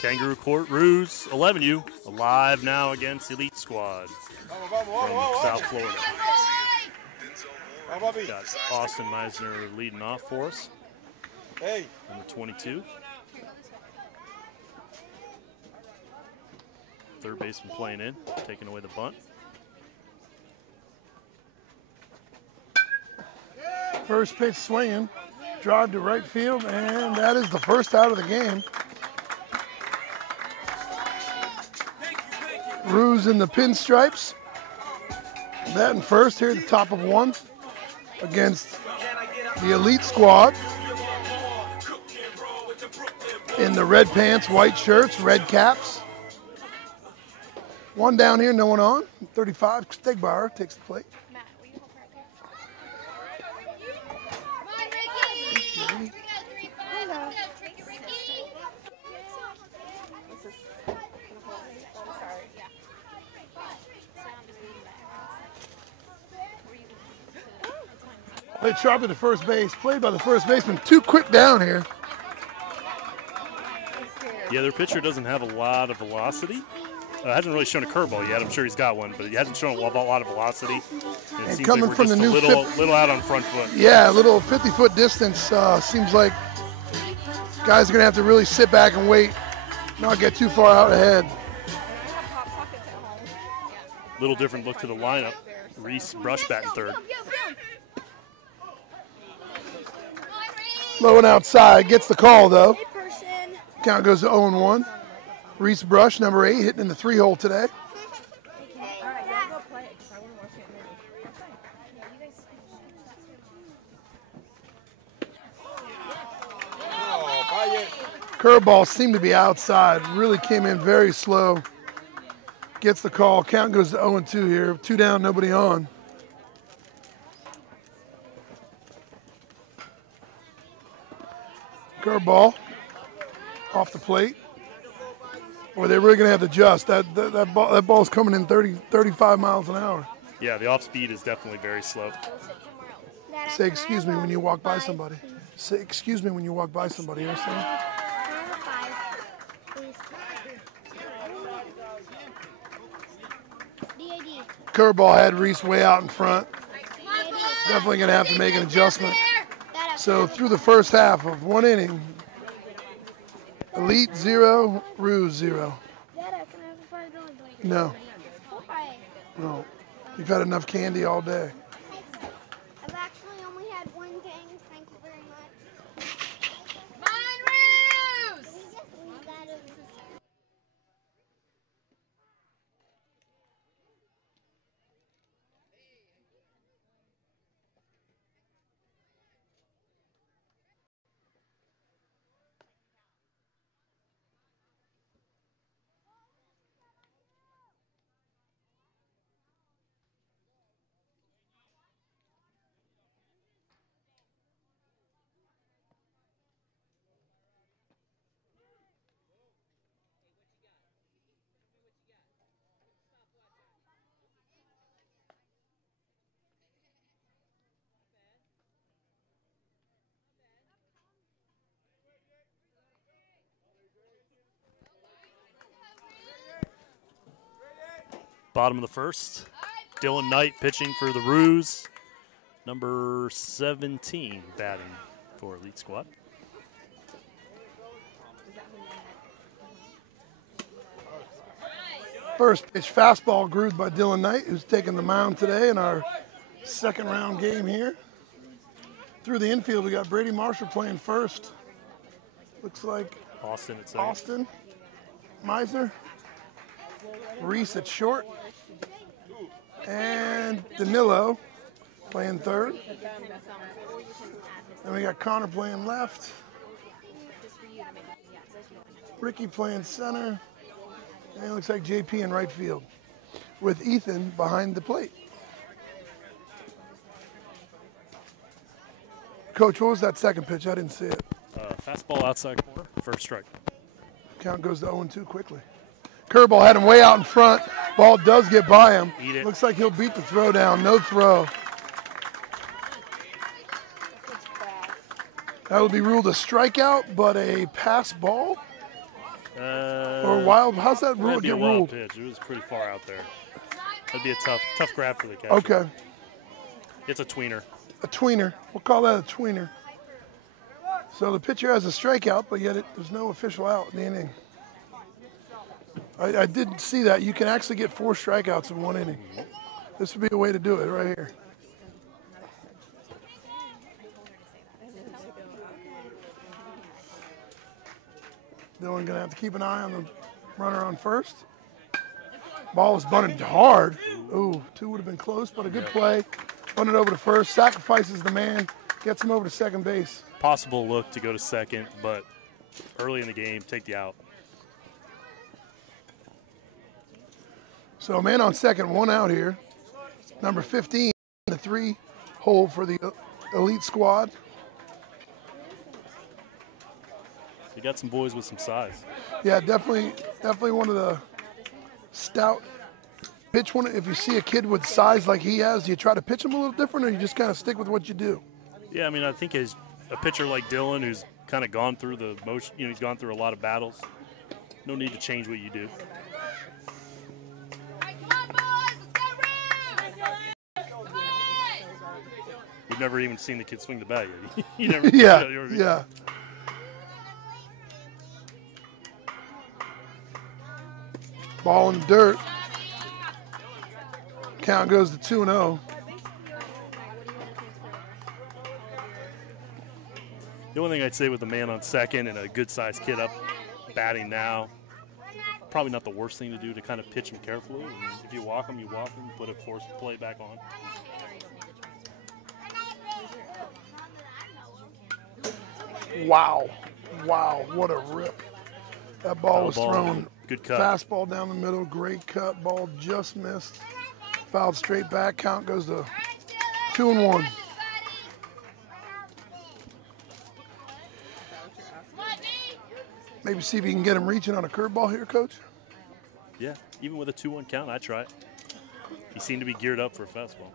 Kangaroo Court Ruse 11U alive now against Elite Squad from South Florida. Got Austin Meisner leading off for us. Number 22. Third baseman playing in, taking away the bunt. First pitch swinging, drive to right field, and that is the first out of the game. Ruse in the pinstripes. Batting first here at the top of one against the Elite Squad in the red pants, white shirts, red caps. One down here, no one on. 35, Stegbauer takes the plate. Played sharply to first base, played by the first baseman. Too quick down here. Yeah, their pitcher doesn't have a lot of velocity. Hasn't really shown a curveball yet. I'm sure he's got one, but he hasn't shown a lot of velocity. And it seems coming like we're from just the new little out on front foot. Yeah, a little 50-foot distance. Seems like guys are going to have to really sit back and wait, not get too far out ahead. Little different look to the lineup. Reese Brush batting third. Low and outside, gets the call though. Count goes to 0-1. Reese Brush, number 8, hitting in the 3-hole today. Curveball seemed to be outside, really came in very slow. Gets the call, count goes to 0-2 here. 2 down, nobody on. Curveball off the plate. Boy, they're really going to have to adjust. That ball's coming in 35 miles an hour. Yeah, the off speed is definitely very slow. Say excuse me when you walk by somebody. Say excuse me when you walk by somebody. You understand? Curveball had Reese way out in front. Definitely going to have to make an adjustment. So through the first half of 1 inning, Elite 0, Ruse 0. No. No. You've had enough candy all day. I've actually only had one thing. Thank you very much. Bottom of the first. Dylan Knight pitching for the Ruse. Number 17 batting for Elite Squad. First pitch fastball grooved by Dylan Knight, who's taking the mound today in our second round game here. Through the infield, we got Brady Marshall playing first. Looks like Austin at second. Austin, Meisner, Reese at short, and Danilo playing third. And we got Connor playing left, Ricky playing center, and it looks like JP in right field with Ethan behind the plate. Coach, what was that second pitch? I didn't see it. Fastball outside corner, first strike. Count goes to 0-2 quickly. Curveball had him way out in front. Ball does get by him. Eat it. Looks like he'll beat the throw down. No throw. That would be ruled a strikeout, but a pass ball. Or wild? How's that rule That'd be get a wild ruled? pitch. It was pretty far out there. That'd be a tough grab for the catcher. Okay. It's a tweener. A tweener. We'll call that a tweener. So the pitcher has a strikeout, but yet there's no official out in the inning. I did see that. You can actually get 4 strikeouts in 1 inning. This would be a way to do it right here. Dylan gonna have to keep an eye on the runner on first. Ball is bunted hard. Ooh, 2 would have been close, but a good play. Bunted over to first, sacrifices the man, gets him over to second base. Possible look to go to second, but early in the game, take the out. So a man on second, 1 out here. Number 15, the 3 hole for the elite squad. You got some boys with some size. Yeah, definitely one of the stout pitch one. If you see a kid with size like he has, do you try to pitch him a little different, or you just kind of stick with what you do? Yeah, I mean, I think as a pitcher like Dylan, who's kind of gone through the motion, he's gone through a lot of battles. No need to change what you do. You've never even seen the kid swing the bat yet. You never. Yeah. Ball in the dirt. Count goes to 2-0. The only thing I'd say with a man on second and a good-sized kid up batting now, probably not the worst thing to do to kind of pitch him carefully. And if you walk him, put a force play back on. Wow, what a rip. That ball was thrown. Good cut. Fastball down the middle, great cut. Ball just missed. Fouled straight back. Count goes to 2-1. Maybe see if you can get him reaching on a curveball here, Coach. Yeah, even with a 2-1 count, I'd try it. He seemed to be geared up for a fastball.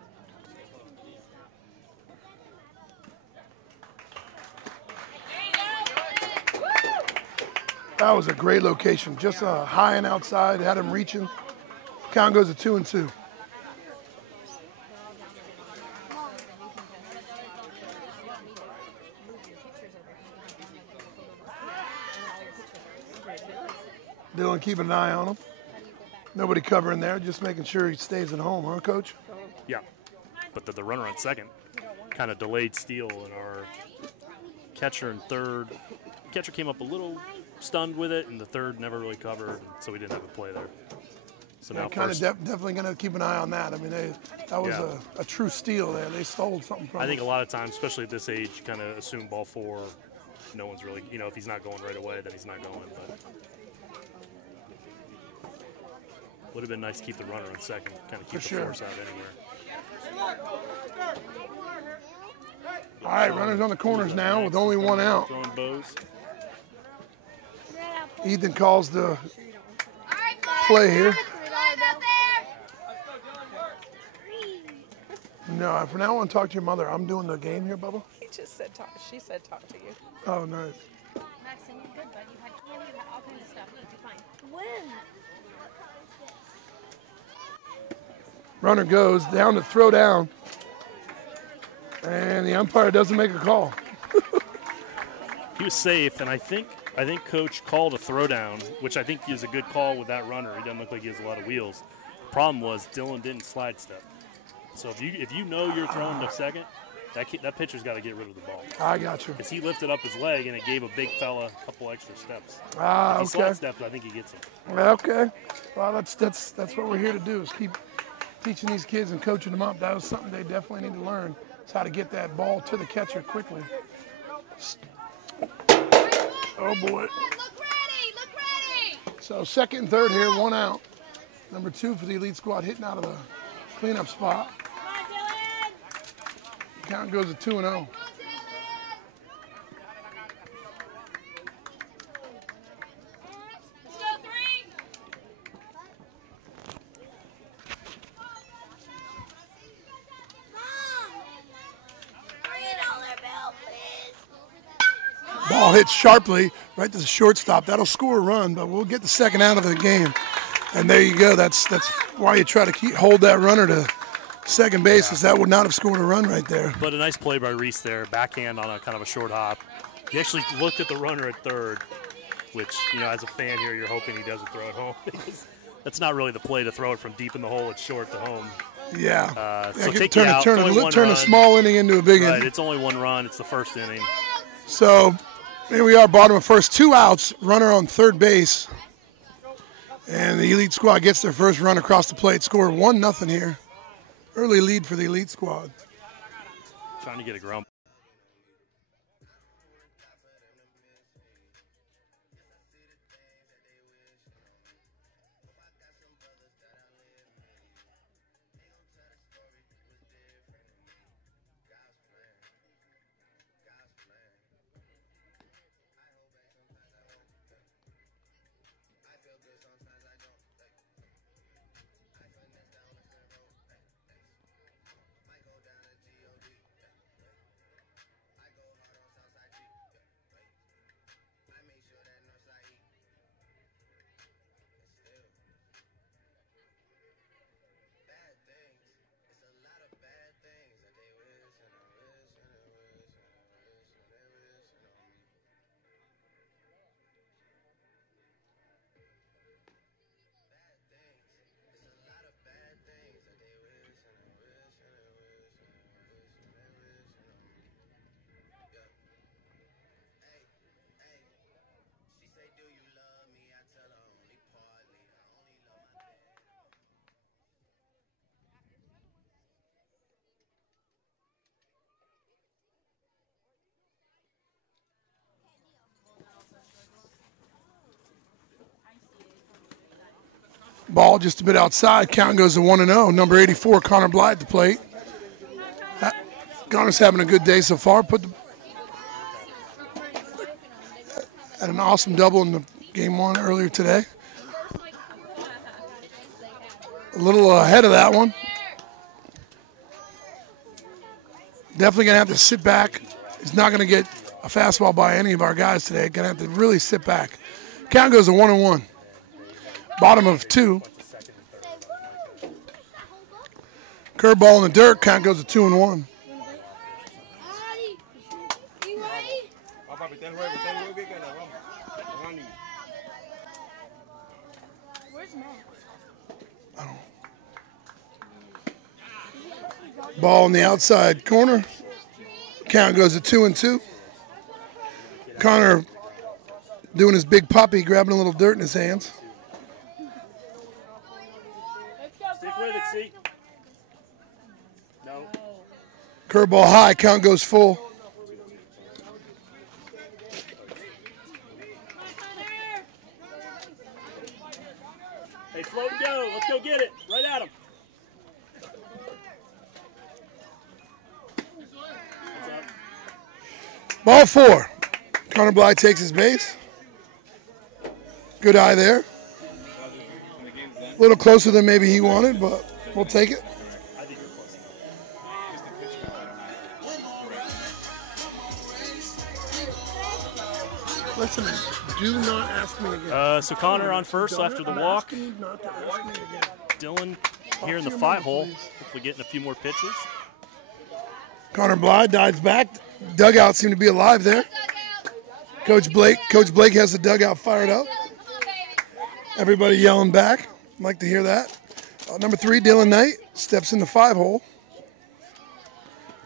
That was a great location. Just high and outside, had him reaching. Count goes to 2-2. Dylan keeping an eye on him. Nobody covering there, just making sure he stays at home, huh, Coach? Yeah, but the runner on second kind of delayed steal, and our catcher in third. Catcher came up a little stunned with it, and the third never really covered, so we didn't have a play there. So now kind of definitely going to keep an eye on that. I mean, that was a true steal there. They stole something from us. I think a lot of times, especially at this age, you kind of assume ball 4. No one's really, if he's not going right away, then he's not going. But would have been nice to keep the runner on second, kind of keep the force out anywhere. All right, runners on the corners now with only 1 out. Throwing bows. Ethan calls the play here. No, for now I want to talk to your mother. I'm doing the game here, Bubba. He just said talk. She said talk to you. Oh, nice. Maxim, you're good, bud. You had candy, you had all kinds of stuff. You're fine. When? Runner goes down to throw down. And the umpire doesn't make a call. He was safe, and I think Coach called a throwdown, which I think is a good call with that runner. He doesn't look like he has a lot of wheels. The problem was Dylan didn't slide step. So if you know you're throwing to second, that pitcher's got to get rid of the ball. I got you. Because he lifted up his leg, and it gave a big fella a couple extra steps. If Okay. he slide steps, I think he gets it. Okay. Well, that's what we're here to do, is keep teaching these kids and coaching them up. That was something they definitely need to learn. It's how to get that ball to the catcher quickly. Oh, boy. Look ready! So second and third here, 1 out. Number 2 for the elite squad hitting out of the cleanup spot. Count goes to 2-0. Ball hits sharply right to the shortstop. That'll score a run, but we'll get the second out of the game. And there you go. That's why you try to hold that runner to second base, because that would not have scored a run right there. But a nice play by Reese there. Backhand on a kind of a short hop. He actually looked at the runner at third, which, you know, as a fan here, you're hoping he doesn't throw it home. Because that's not really the play to throw it from deep in the hole. It's short to home. Yeah. So take turn a small inning into a big inning. Right, it's only one run. It's the first inning. So here we are, bottom of first, 2 outs, runner on third base. And the Elite Squad gets their first run across the plate, score 1-0 here. Early lead for the Elite Squad. Trying to get a grump. Ball just a bit outside. Count goes to 1-0. Number 84, Connor Bly at the plate. Connor's having a good day so far. Had an awesome double in the game 1 earlier today. A little ahead of that one. Definitely going to have to sit back. He's not going to get a fastball by any of our guys today. Going to have to really sit back. Count goes to 1-1. Bottom of 2. Curveball in the dirt. Count goes to 2-1. Ball in the outside corner. Count goes to 2-2. Connor doing his big puppy, grabbing a little dirt in his hands. Stick with it, see? No. Curveball high, count goes full. Hey, float and go. Let's go get it. Right at him. Ball 4. Connor Bly takes his base. Good eye there. A little closer than maybe he wanted, but we'll take it. Listen, do not ask me again. So Connor on first after the walk. Not to ask me again. Dylan here in the 5-hole. Hopefully getting a few more pitches. Connor Bly dives back. Dugout seemed to be alive there. Coach Blake has the dugout fired up. Everybody yelling back. Like to hear that. Number 3, Dylan Knight, steps in the 5-hole.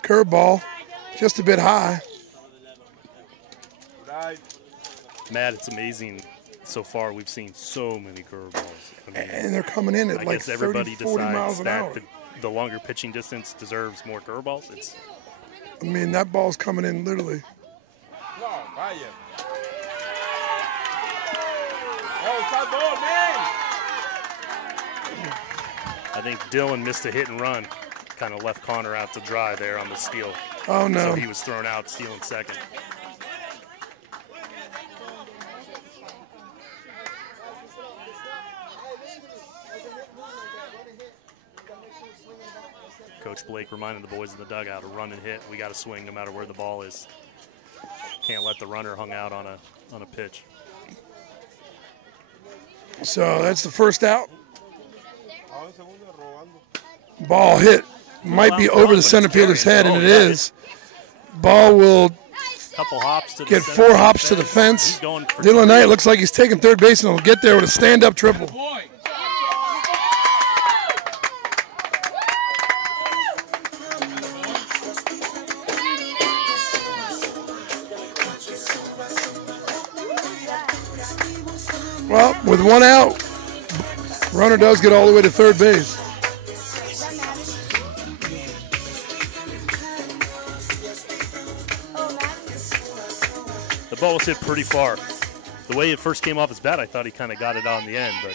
Curveball, just a bit high. Matt, it's amazing. So far, we've seen so many curveballs. I mean, And they're coming in at like 30, 40 miles an hour. The longer pitching distance deserves more curveballs. I mean, that ball's coming in literally. I think Dylan missed a hit and run. Kind of left Connor out to dry there on the steal. Oh, no. So he was thrown out, stealing second. Coach Blake reminding the boys in the dugout to run and hit. We got to swing no matter where the ball is. can't let the runner hung out on a pitch. So that's the first out. Ball hit. Might be over the center fielder's head, and it is. Ball will Couple hops to get the 4 hops to the fence. Dylan Knight looks like he's taking third base, and he'll get there with a stand-up triple. Well, with 1 out, runner does get all the way to third base. The ball was hit pretty far. The way it first came off his bat, I thought he kind of got it on the end, but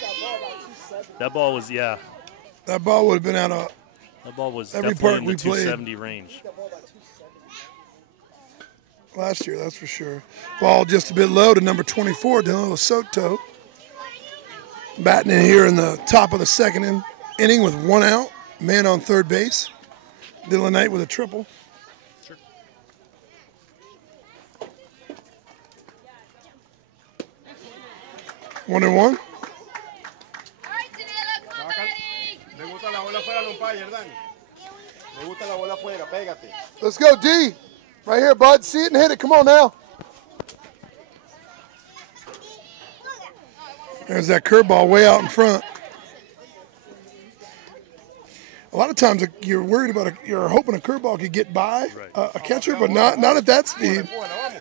that ball was, yeah. That ball would have been out of That ball was every definitely part in we the played 270 range. Last year, that's for sure. Ball just a bit low to number 24, Danilo Soto. Batting in here in the top of the second inning with 1 out. Man on third base. Dylan Knight with a triple. Sure. 1-1. Let's go, D. Right here, bud. See it and hit it. Come on now. There's that curveball way out in front. A lot of times you're worried about you're hoping a curveball could get by a catcher, but not at that speed.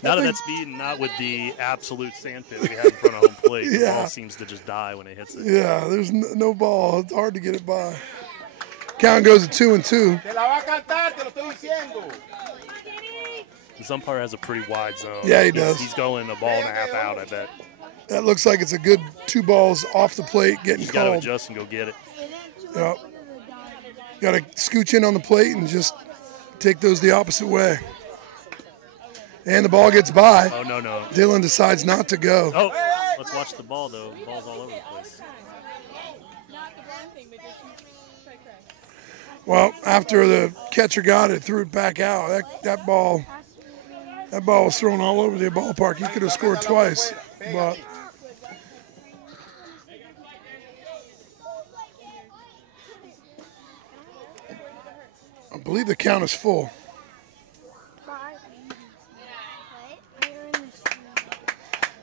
Not at that speed, and not with the absolute sandpit we have in front of home plate. The Yeah. ball seems to just die when it hits it. Yeah, there's no ball. It's hard to get it by. Count goes to 2-2. This umpire has a pretty wide zone. Yeah, he does. He's going a ball and a half out, I bet. That looks like it's a good 2 balls off the plate getting He's got to called. adjust and go get it. Yep. Got to scooch in on the plate and just take those the opposite way. And the ball gets by. Oh, no. Dylan decides not to go. Oh, let's watch the ball, though. The ball's all over the place. Well, after the catcher got it, threw it back out. That ball was thrown all over the ballpark. He could have scored twice, but I believe the count is full.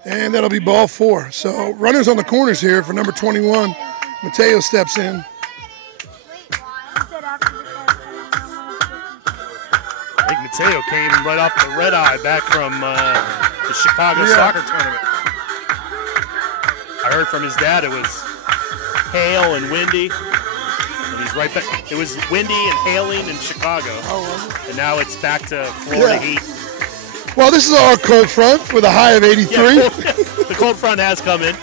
And that'll be ball 4. So runners on the corners here for number 21. Mateo steps in. I think Mateo came right off the red eye back from the Chicago soccer tournament. I heard from his dad it was hail and windy. And he's right back. It was windy and hailing in Chicago. And now it's back to Florida heat. Well, this is our cold front with a high of 83. Yeah, the cold front has come in.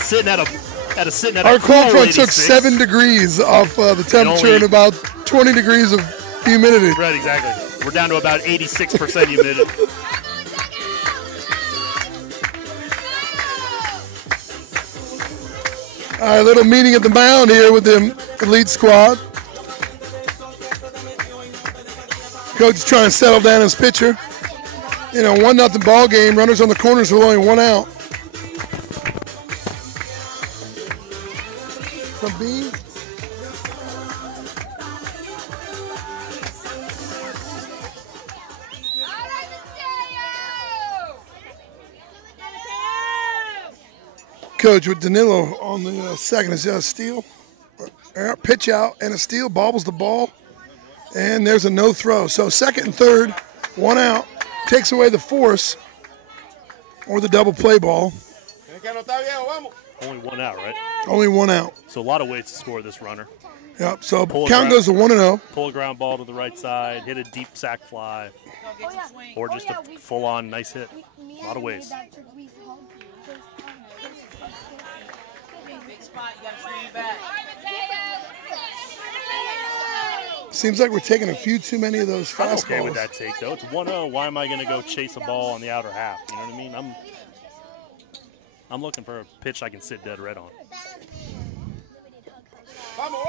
Sitting at a Our cool cold front 86. took 7 degrees off the temperature and about 20 degrees of humidity. Right, exactly. We're down to about 86% humidity. All right, little meeting at the mound here with the elite squad. Coach is trying to settle down his pitcher. 1-0 ball game. Runners on the corners with only 1 out. Some beans. Coach with Danilo on the second is a steal. Pitch out and a steal, bobbles the ball, and there's a no throw. So second and third, 1 out, takes away the force or the double play ball. Only 1 out, right? Only 1 out. So a lot of ways to score this runner. Yep, so count goes to 1-0. Pull a ground ball to the right side, hit a deep sack fly, or just a full-on nice hit. A lot of ways. Seems like we're taking a few too many of those fastballs. I'm okay with that take, though. It's 1-0. Why am I going to go chase a ball on the outer half? You know what I mean? I'm looking for a pitch I can sit dead red on.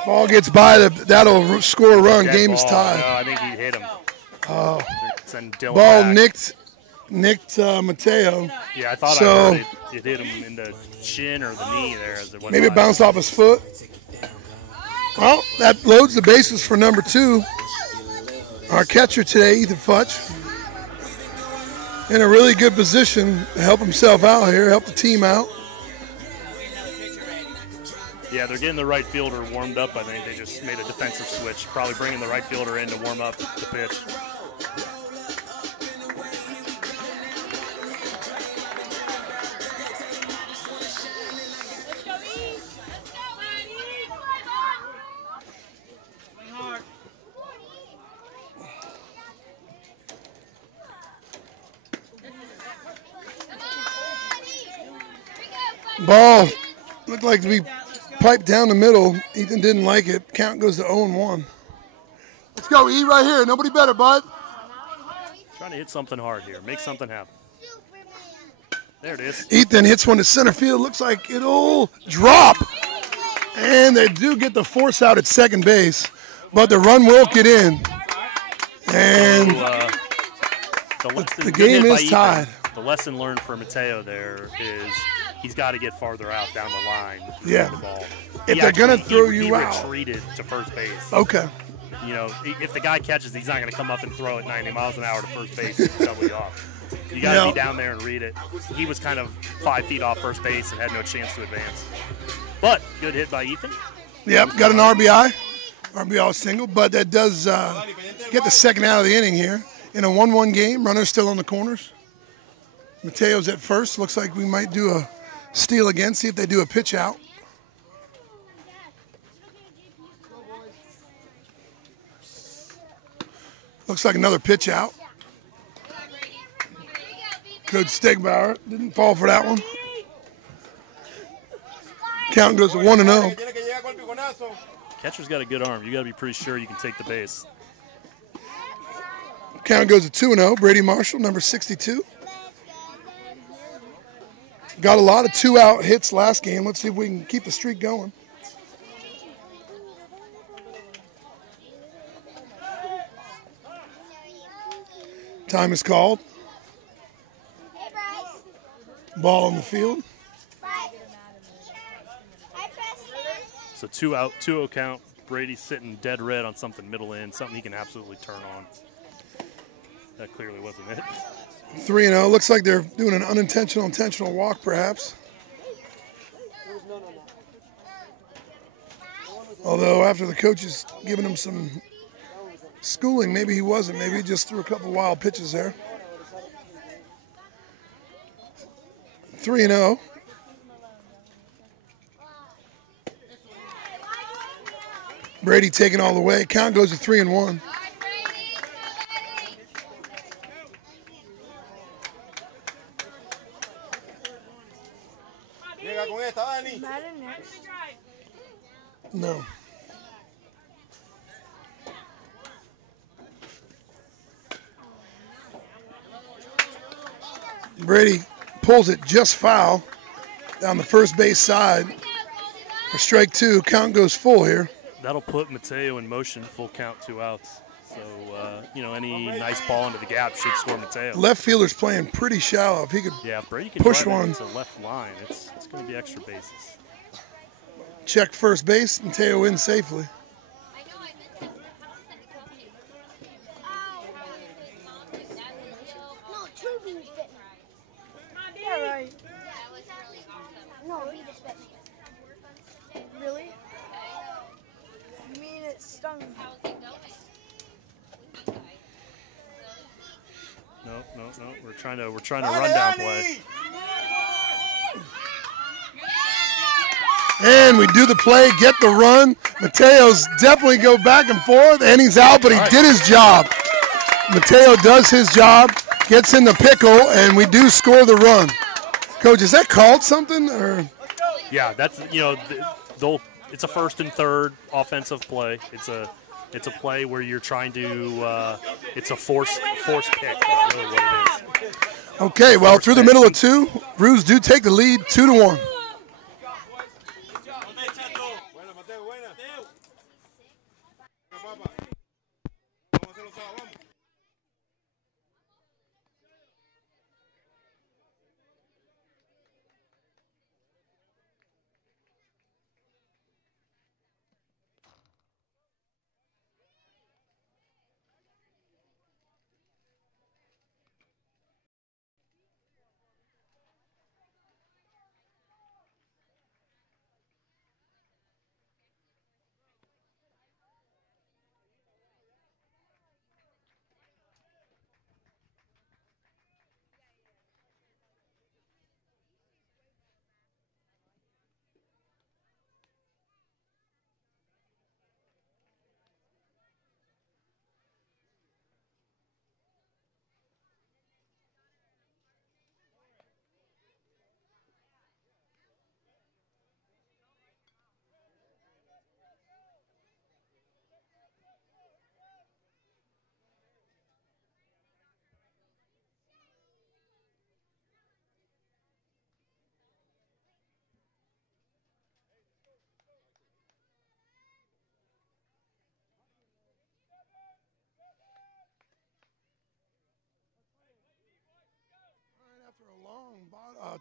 Ball gets by. That'll score a run. Dead Game is ball. tied. No, I think he hit him. Oh. Send Dylan Ball back. nicked nicked Mateo. Yeah, I thought So- I heard it hit him in the shin or the knee there as it went Maybe it by. bounced off his foot. Well, that loads the bases for number 2. Our catcher today, Ethan Futch, in a really good position to help himself out here, help the team out. Yeah, they're getting the right fielder warmed up. I think they just made a defensive switch, probably bringing the right fielder in to warm up the pitch. Ball looked like to be piped down the middle. Ethan didn't like it. Count goes to 0-1. Let's go, E, right here. Nobody better, bud. Trying to hit something hard here. Make something happen. There it is. Ethan hits one to center field. Looks like it'll drop. And they do get the force out at second base, but the run will get in. And The the game is tied. The lesson learned for Mateo there is he's got to get farther out down the line. Yeah. The ball. If they're going to throw you he out. retreated to first base. Okay. You know, if the guy catches, he's not going to come up and throw it 90 miles an hour to first base and double you off. You got to be down there and read it. He was kind of 5 feet off first base and had no chance to advance. But good hit by Ethan. Yep, got an RBI. RBI single, but that does get the second out of the inning here. In a 1-1 game, runners still on the corners. Mateo's at first. Looks like we might do a steal again, see if they do a pitch out. Looks like another pitch out. Good Stegbauer. Didn't fall for that one. Count goes to 1-0. Catcher's got a good arm. You got to be pretty sure you can take the base. Count goes to 2-0. Brady Marshall, number 62. Got a lot of 2-out hits last game. Let's see if we can keep the streak going. Time is called. Ball on the field. So 2-out, 2-0 count. Brady's sitting dead red on something middle in, something he can absolutely turn on. That clearly wasn't it. 3-0. Looks like they're doing an intentional walk, perhaps. Although after the coach is giving him some schooling, maybe he wasn't. Maybe he just threw a couple wild pitches there. 3-0. Brady taking all the way. Count goes to 3-1. No. Brady pulls it just foul down the first base side for strike 2. Count goes full here. That'll put Mateo in motion, full count, 2 outs. So, any nice ball into the gap should score Mateo. Left fielder's playing pretty shallow. If he could if Brady can push drive it one into left line, it's going to be extra bases. check first base, Mateo in safely. Yeah, right. No, he just bit me. Really? You mean it stung? No. We're trying to run down play. And we do the play, get the run. Mateo's definitely go back and forth, and he's out, but he did his job. Mateo does his job, gets in the pickle, and we do score the run. Coach, is that called something? Or? Yeah, that's it's a first and third offensive play. It's a play where you're trying to it's a force pick is really what it is. Okay, well, through the middle of 2, Roos do take the lead 2-1.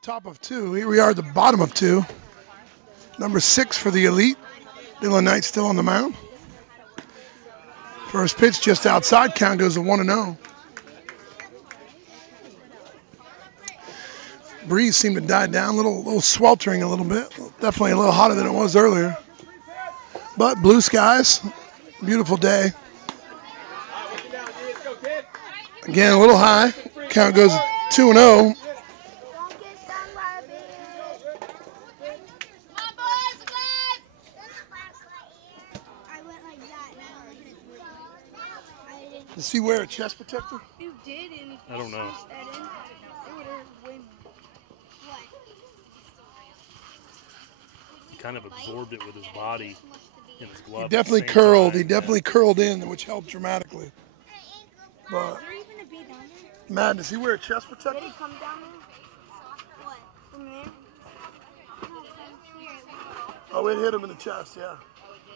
top of 2. Here we are at the bottom of 2. Number 6 for the Elite. Dylan Knight still on the mound. First pitch just outside. Count goes to 1-0. Breeze seemed to die down, a little sweltering a little bit. Definitely a little hotter than it was earlier. But blue skies, beautiful day. Again, a little high. Count goes 2-0. Don't get stung by a bee. Come on, boys, I went like that, and I don't think I didn't. Does he wear a chest protector? You did, and I don't know. that in, it would have win. He kind of absorbed it with his body in his glove. He at the definitely same curled. time. He definitely curled in, which helped dramatically. But Is there even a bee down there? Matt, does he wear a chest Did protector? it come down there? What? From there? No, from here. Oh, it hit him in the chest, yeah.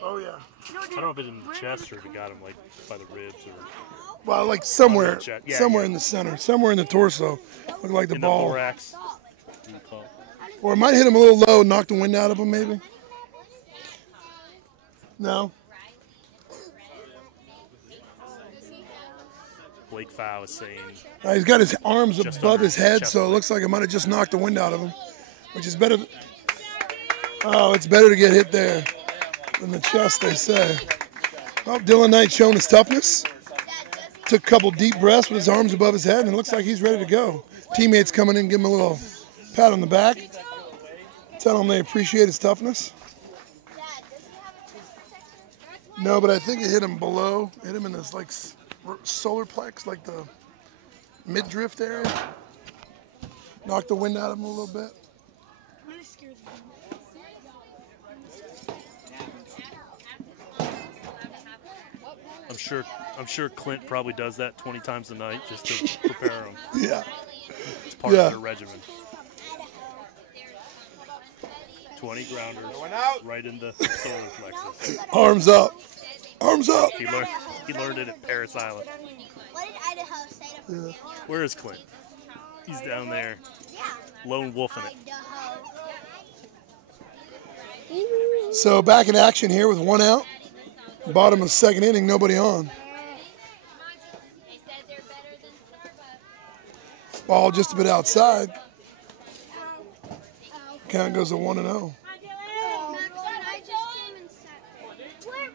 Oh, yeah. No, I don't know if it's in the chest or if it got him like by the ribs or Well, like somewhere, Yeah, somewhere yeah. in the center, somewhere in the torso. Looked like the in ball. the thorax. Do you call it? Or it might hit him a little low, knock the wind out of him, maybe. No? Blake Fow is saying He's got his arms Just above under his his head, chest so it plate. looks like it might have just knocked the wind out of him, which is better. Oh, it's better to get hit there than the chest, they say. Well, Dylan Knight showing his toughness. Took a couple deep breaths with his arms above his head, and it looks like he's ready to go. Teammates coming in, give him a little pat on the back. Tell him they appreciate his toughness. No, but I think it hit him below. Hit him in his like solar plex, like the midriff area. Knocked the wind out of him a little bit. I'm gonna scare them. I'm sure Clint probably does that 20 times a night just to prepare him. Yeah. It's part Yeah. of their regimen. 20 grounders right in the solar plexus. Arms up. Arms up. He learned it at Paris Island. What did Idaho say to Yeah. Where is Clint? He's down there, Yeah. lone wolfing it. Idaho. So back in action here with 1 out. Bottom of second inning, nobody on. Ball just a bit outside. Count goes to 1-0.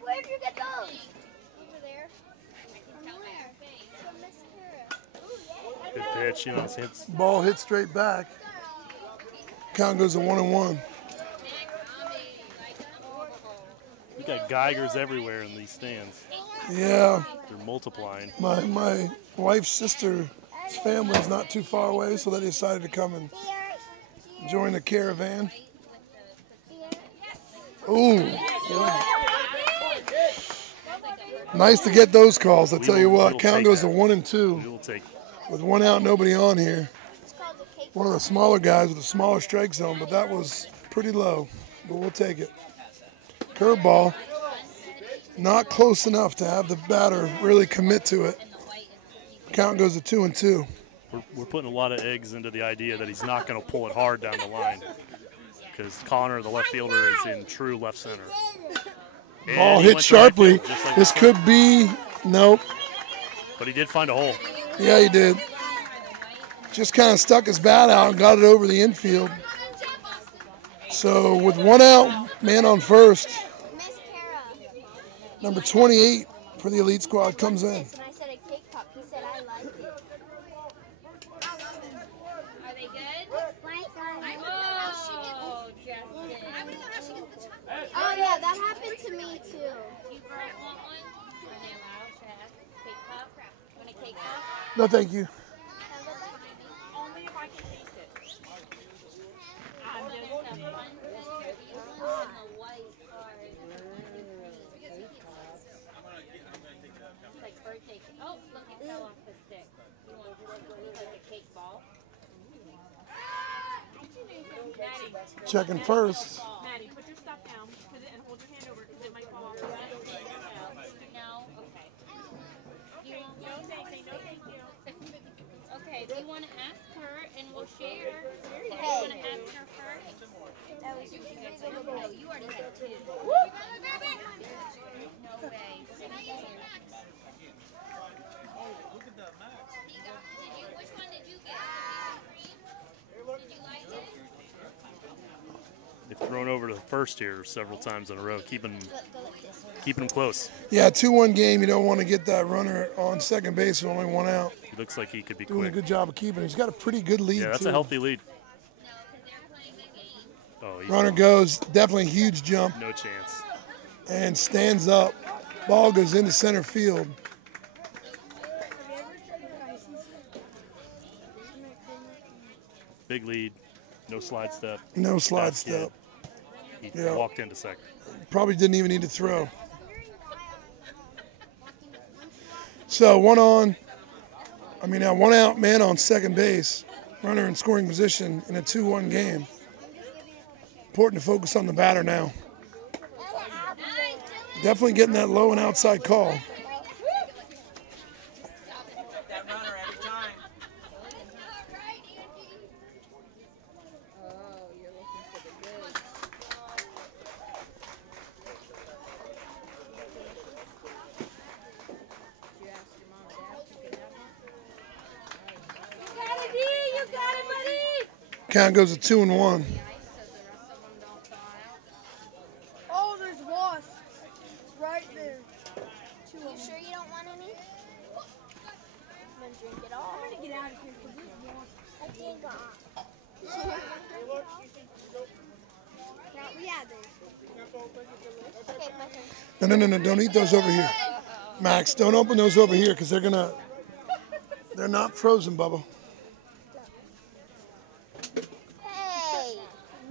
Where'd you get those? Over there. From where? From Miss Kara. Good pitch, you know, it's hits. Ball hit straight back. Count goes to 1-1. We got Geigers everywhere in these stands. Yeah, They're multiplying. my wife's sister's family is not too far away, so they decided to come and join the caravan. Ooh. Nice to get those calls, I tell you what. Count goes to 1-2. We will take With 1 out, nobody on here. It's called the cake. One of the smaller guys with a smaller strike zone, but that was pretty low. But we'll take it. Curveball. Not close enough to have the batter really commit to it. Count goes to 2-2. we're putting a lot of eggs into the idea that he's not going to pull it hard down the line because Connor, the left fielder, is in true left center. And Ball he hit went to right sharply. field, just like This Clint. could be, nope. But he did find a hole. Yeah, he did. Just kind of stuck his bat out and got it over the infield. So with 1 out, man on first, Miss Kara. number 28 for the Elite Squad comes in. And I said a cake pop. He said I like it. Are they good? Oh yeah, that happened to me too. You want one? Are they allowed to have cake pop? Want a cake pop? No, thank you. Only if I can taste it. I'm just a fun picture. These ones and the white are it's like birthday cake. Oh, look, it fell off the stick. You want like a cake ball? Maddie, Checking first. Maddie, put your stuff down. Put it and hold your hand over it because it might fall off the stick. No? Okay. You won't no thank you. No thank you. Okay, if you want to ask her and we'll share. Hey, No, you already had 2. No way. Which one did you get? Did you like it? They've thrown over to the first here several times in a row, keeping them close. Yeah, 2-1 game. You don't want to get that runner on second base with only 1 out. He looks like he could be Doing quick. a good job of keeping him. He's got a pretty good lead, Yeah, that's too. a healthy lead. No, because they're playing a game. Oh, he's Runner goes, definitely a huge jump, no chance. and stands up. Ball goes into center field. Big lead, no slide step. No slide Fast kid. step. He Yeah. walked into second. Probably didn't even need to throw. So 1 out man on second base, runner in scoring position in a 2-1 game. Important to focus on the batter now. Definitely getting that low and outside call. That runner every time. Oh, you're looking for the goods. Did you ask your mom and dad if you could have one? You got it, D! You got it, buddy! Count goes to 2-1. Ice so the rest of them don't thaw out. Oh, there's wasps right there. You sure you don't want any? Then drink it all. I'm gonna get out of here because there's wasps. I think Yeah, there's. Okay, my turn. No. Don't eat those over here. Max, don't open those over here because they're not frozen, Bubba. Hey,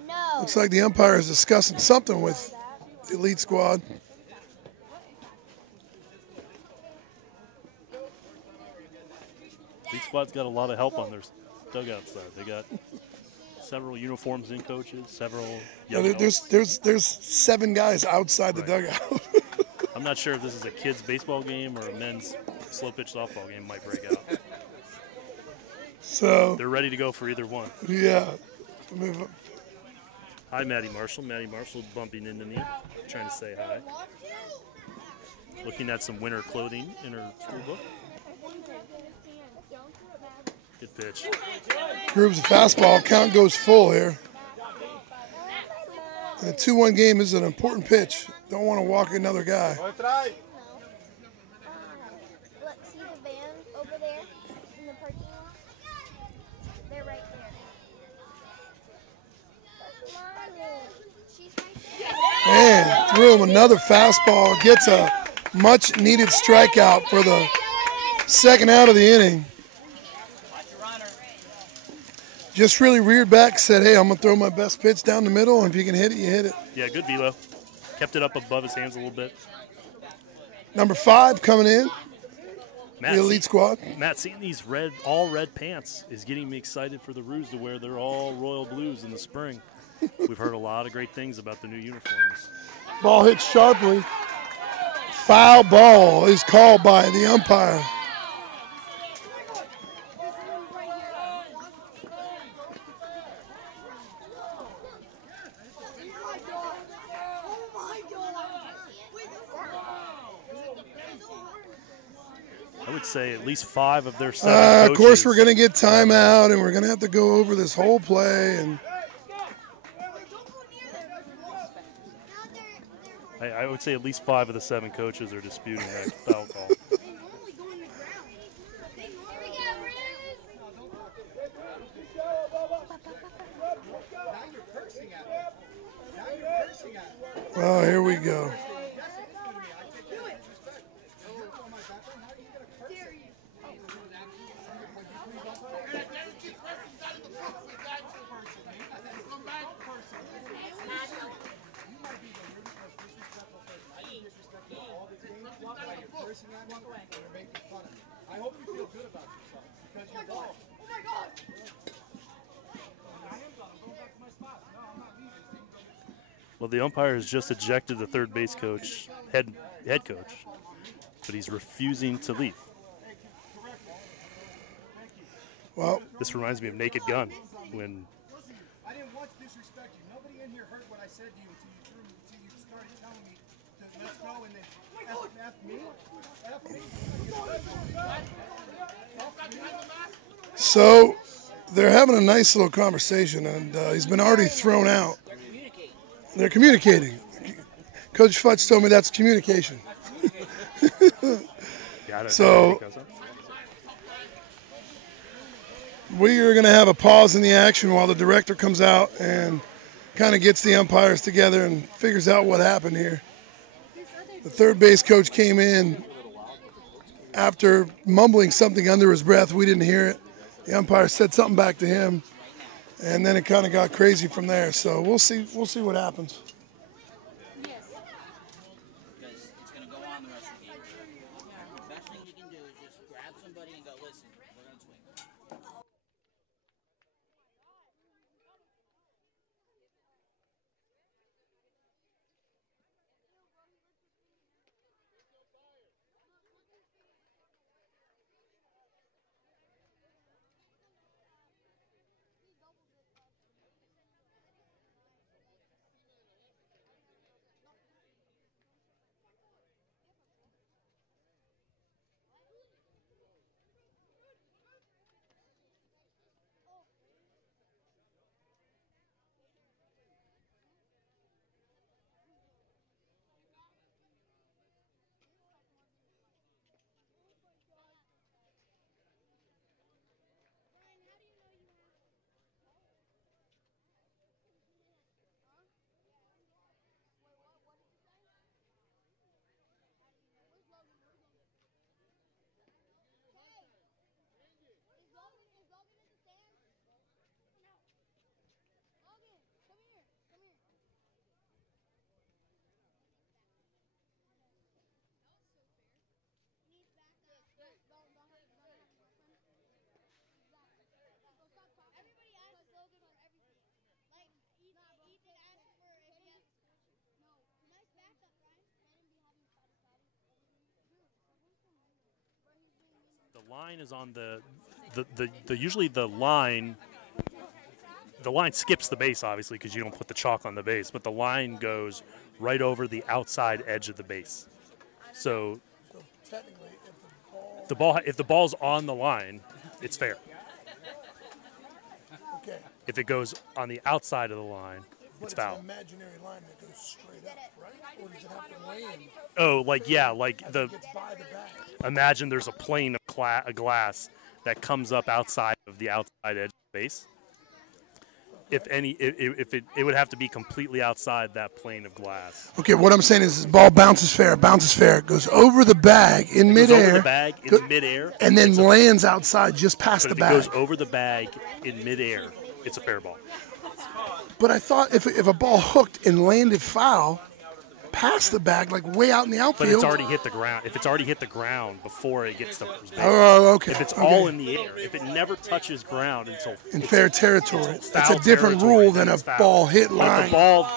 no. Looks like the umpire is discussing something with the elite squad. League squad's got a lot of help on their dugout side. They got several uniforms in coaches, several young adults. There's 7 guys outside the Right. dugout. I'm not sure if this is a kids' baseball game or a men's slow pitch softball game might break out. So, They're ready to go for either one. yeah. Move up. Hi, Maddie Marshall. Maddie Marshall bumping into me, trying to say hi. Looking at some winter clothing in her school book. Good pitch. Grooves a fastball. Count goes full here. In a 2-1 game, this is an important pitch. Don't want to walk another guy. Look, see the van over there in the parking lot? They're right there. Mommy, she's right there. And threw him another fastball. Gets a much-needed strikeout for the second out of the inning. Watch your runner. Just really reared back, said, hey, I'm going to throw my best pitch down the middle, and if you can hit it, you hit it. Yeah, good velo. Kept it up above his hands a little bit. Number 5 coming in, Matt, the elite squad. Matt, seeing these all red pants is getting me excited for the Roos to wear their all royal blues in the spring. We've heard a lot of great things about the new uniforms. Ball hit sharply. Foul ball is called by the umpire. I would say at least 5 of their 7 Of course, coaches- we're going to get timeout, and we're going to have to go over this whole play. And I would say at least 5 of the 7 coaches are disputing that foul call. well, here we go. I hope you feel good about yourself because you don't. Oh my God! I am done. I'm going back to my spot. No, I'm not leaving. Well, the umpire has just ejected the third base coach, head coach, but he's refusing to leave. Well, This reminds me of Naked Gun when I didn't once disrespect you. Nobody in here heard what I said to you until you started telling me to let's go and then F me. So they're having a nice little conversation, and he's been already thrown out. They're communicating. Coach Futz told me that's communication. So we are going to have a pause in the action while the director comes out and kind of gets the umpires together and figures out what happened here. The third base coach came in after mumbling something under his breath. We didn't hear it. The umpire said something back to him, and then it kind of got crazy from there. So we'll see what happens. Because it's going to go on the rest of the game. The best thing you can do is just grab somebody and go, listen, we're going to swing. The line is on the usually the line skips the base, obviously, because you don't put the chalk on the base, but the line goes right over the outside edge of the base. So Technically, if the ball's on the line, it's fair. okay, If it goes on the outside of the line, but it's foul. an imaginary line that goes straight up, right? Or does it have to land? Oh, like the Gets by the bag. imagine there's a plane of glass that comes up outside of the outside edge of the base. If it would have to be completely outside that plane of glass. Okay, what I'm saying is this ball bounces fair, it goes over the bag in It goes midair. over the bag in midair, and then lands outside just past but the if bag. it goes over the bag in midair, it's a fair ball. But I thought if a ball hooked and landed foul past the bag, like way out in the But outfield. it's already hit the ground. If it's already hit the ground before it gets to first base. Oh, okay. If it's okay. all in the air, if it never touches ground until in it's fair territory, that's a foul different territory, rule than a it's foul. ball hit But line. if the ball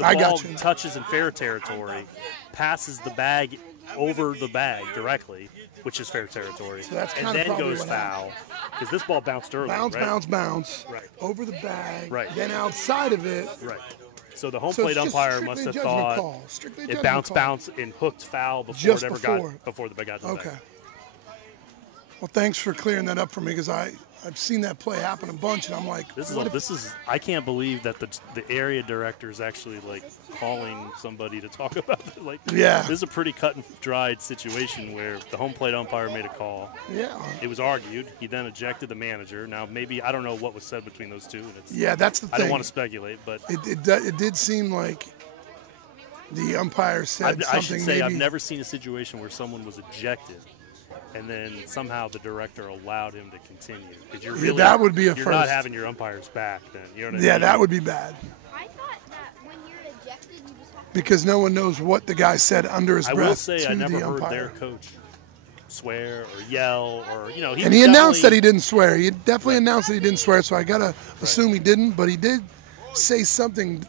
I got you. touches in fair territory, passes the bag over the bag directly, which is fair territory, So that's and kinda then probably goes what foul. Because this ball bounced early, Bounce, right? bounce, Right. over the bag, Right. then outside of it. Right. So the home So plate it's just umpire must strictly a have judgment thought call. Strictly a it judgment bounced and hooked foul before Just it ever before. got before the bag got to the Okay. bag. Well, thanks for clearing that up for me because I've seen that play happen a bunch, and I'm like, This what is I can't believe that the area director is actually like calling somebody to talk about it. Like, Yeah. this is a pretty cut and dried situation where the home plate umpire made a call. Yeah. It was argued. He then ejected the manager. Now maybe I don't know what was said between those two. And it's, Yeah, that's the thing. I don't want to speculate, but It did seem like the umpire said I should something. say I've maybe, never seen a situation where someone was ejected and then somehow the director allowed him to continue. Because you're really, that would be a you're first. not having your umpires back then. You know what I Yeah, mean? that would be bad I thought that when you're ejected, you just have to. because no one knows what the guy said under his I breath will say to I never the heard umpire. their coach swear or yell or, you know. And he announced that he definitely- didn't swear. He definitely announced that he didn't swear, so I gotta assume he didn't. But he did say something,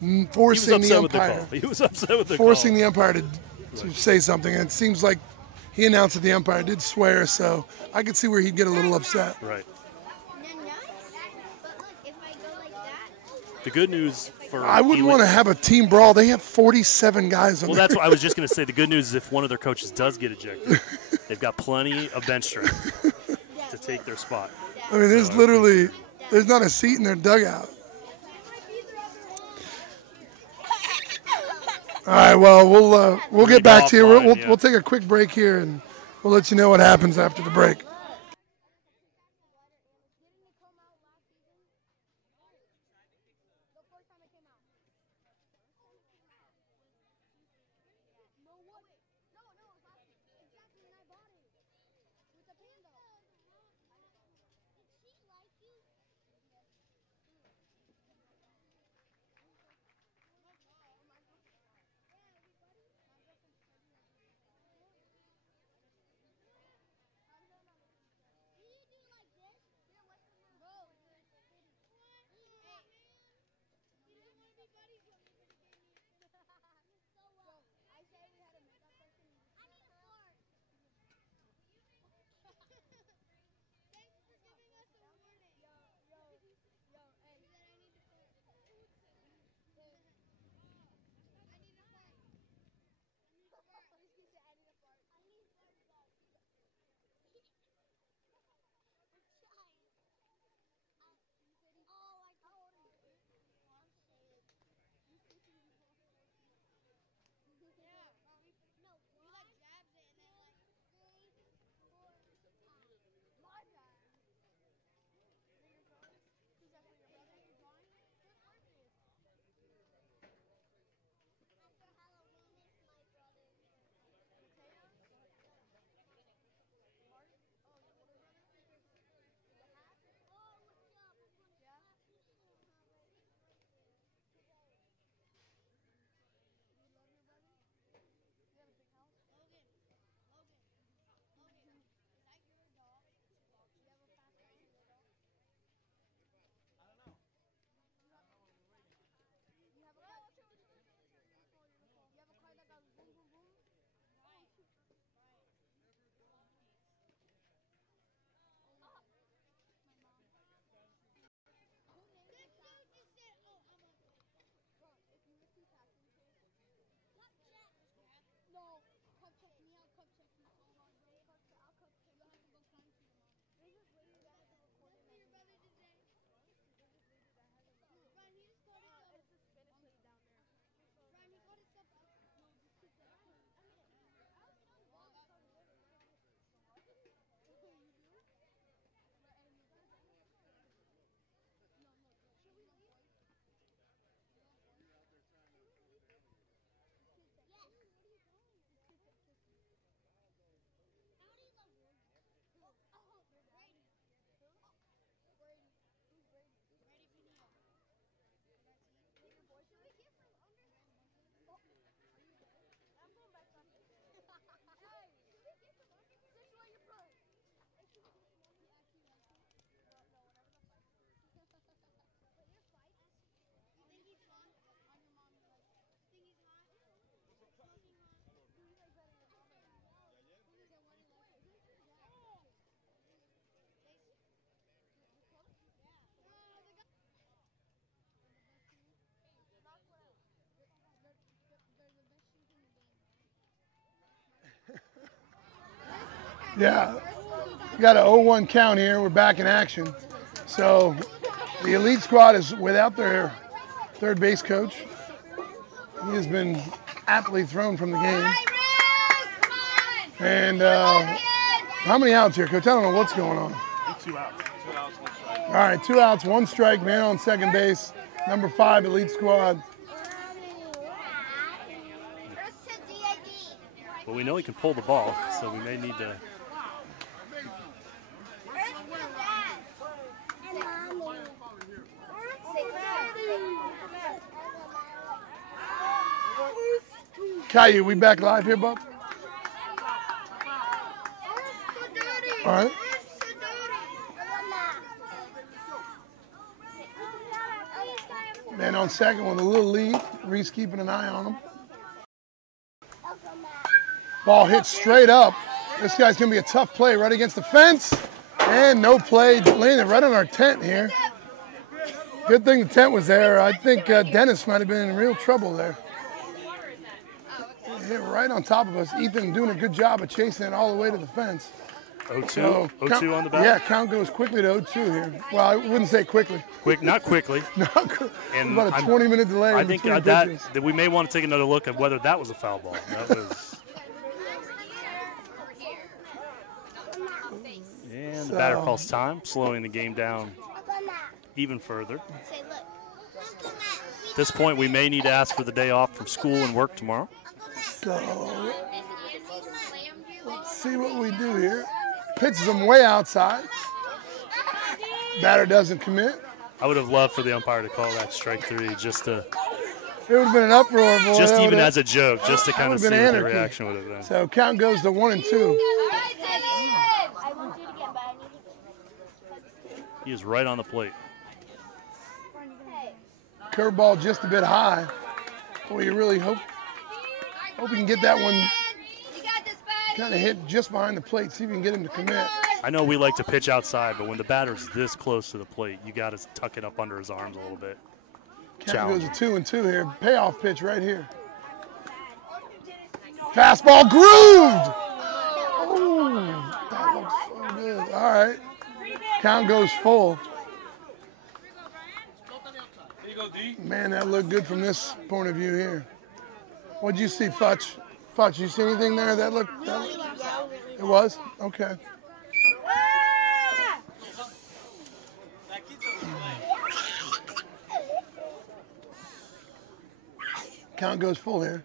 He was forcing the upset with the umpire, call. He was upset with the forcing call. the umpire to say something. And it seems like he announced that the umpire did swear, so I could see where he'd get a little upset. Right. No, but look, if I go like that, The good news for. I wouldn't want to have a team brawl. They have 47 guys on Well, that's what I was just going to say. The good news is if one of their coaches does get ejected, they've got plenty of bench strength to take their spot. I mean, there's literally, there's not a seat in their dugout. All right, well, we'll get back to you. We'll take a quick break here, and we'll let you know what happens after the break. Yeah, we got an 0-1 count here. We're back in action. So the elite squad is without their third base coach. He has been aptly thrown from the game. And how many outs here, Coach? I don't know what's going on. 2 outs. 2 outs, 1 strike. All right, 2 outs, 1 strike, man on second base. Number 5, elite squad. Well, we know he can pull the ball, so we may need to. Caillou, we back live here, bub? All right. Man on second with a little lead. Reese keeping an eye on him. Ball hits straight up. This guy's going to be a tough play right against the fence. And no play. Landed right on our tent here. Good thing the tent was there. I think Dennis might have been in real trouble there. He hit right on top of us. Ethan doing a good job of chasing it all the way to the fence. 0-2. So, 0-2 on the back. Yeah, count goes quickly to 0-2 here. Well, I wouldn't say quickly. Not quickly. And about a 20-minute delay. I think that we may want to take another look at whether that was a foul ball. That was. And the batter calls time, slowing the game down even further. At this point, we may need to ask for the day off from school and work tomorrow. So let's see what we do here. Pitches him way outside. Batter doesn't commit. I would have loved for the umpire to call that strike 3 just to. It would have been an uproar, boy. Just even as a joke, just to kind of see what the reaction would have been. So count goes to 1-2. He is right on the plate. Curveball just a bit high. Boy, you really hope you can get that one kind of hit just behind the plate, see if you can get him to commit. I know we like to pitch outside, but when the batter's this close to the plate, you got to tuck it up under his arms a little bit. Count goes to 2-2 here. Payoff pitch right here. Fastball grooved! Oh, that looks so good. All right. Count goes full. Man, that looked good from this point of view here. What'd you see, Futch? Futch, you see anything there that looked? It was? Okay. Count goes full here.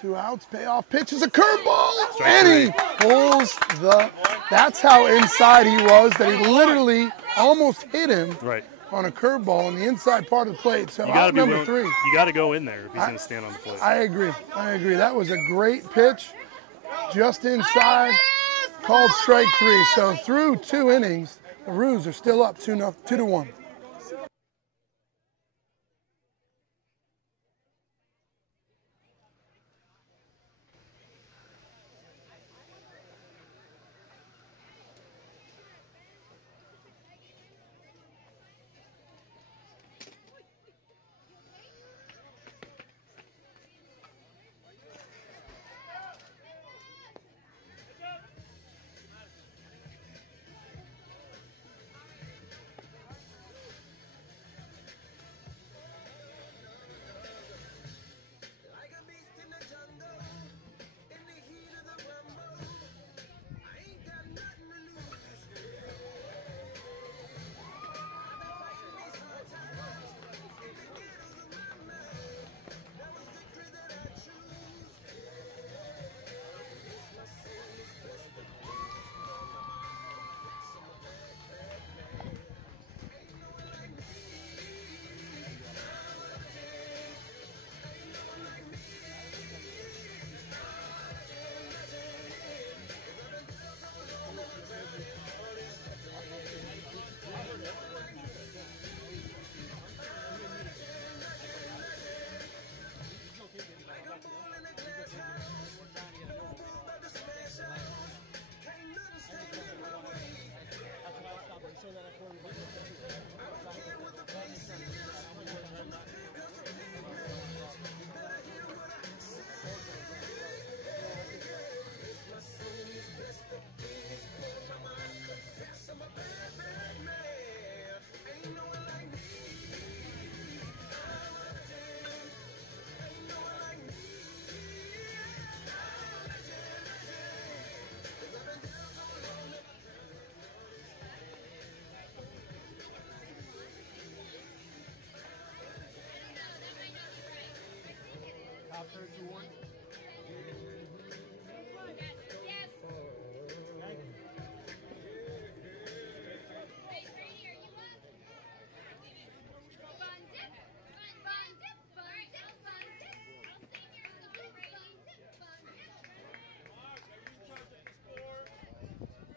2 outs, payoff pitch is a curveball, and he pulls the. That's how inside he was, that he literally almost hit him on a curveball on the inside part of the plate. So out number 3. You got to go in there if he's going to stand on the plate. I agree. That was a great pitch, just inside, called strike 3. So through 2 innings, the Roos are still up 2-1.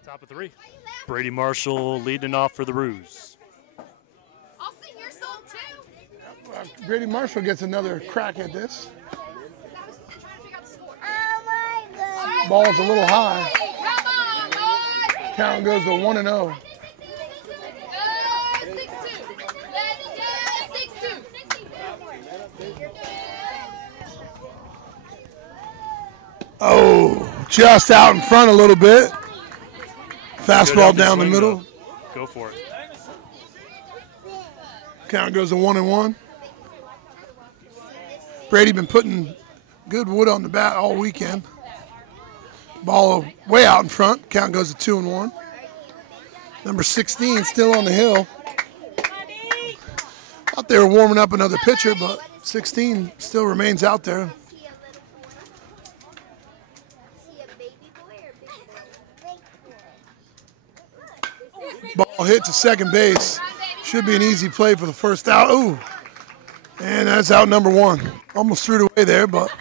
Top of 3. Brady Marshall leading off for the Roos. I'll sing your song too. Brady Marshall gets another crack at this. Oh my goodness. Ball's a little high. Come on, boys. Count goes to 1-0. 6-2. Oh, just out in front a little bit. Fastball down the middle. Go for it. Count goes to 1-1. Brady been putting good wood on the bat all weekend. Ball way out in front. Count goes to 2-1. Number 16 still on the hill. Thought they were warming up another pitcher, but 16 still remains out there. Ball hit to second base. Should be an easy play for the first out. Ooh. And that's out number 1. Almost threw it away there, but.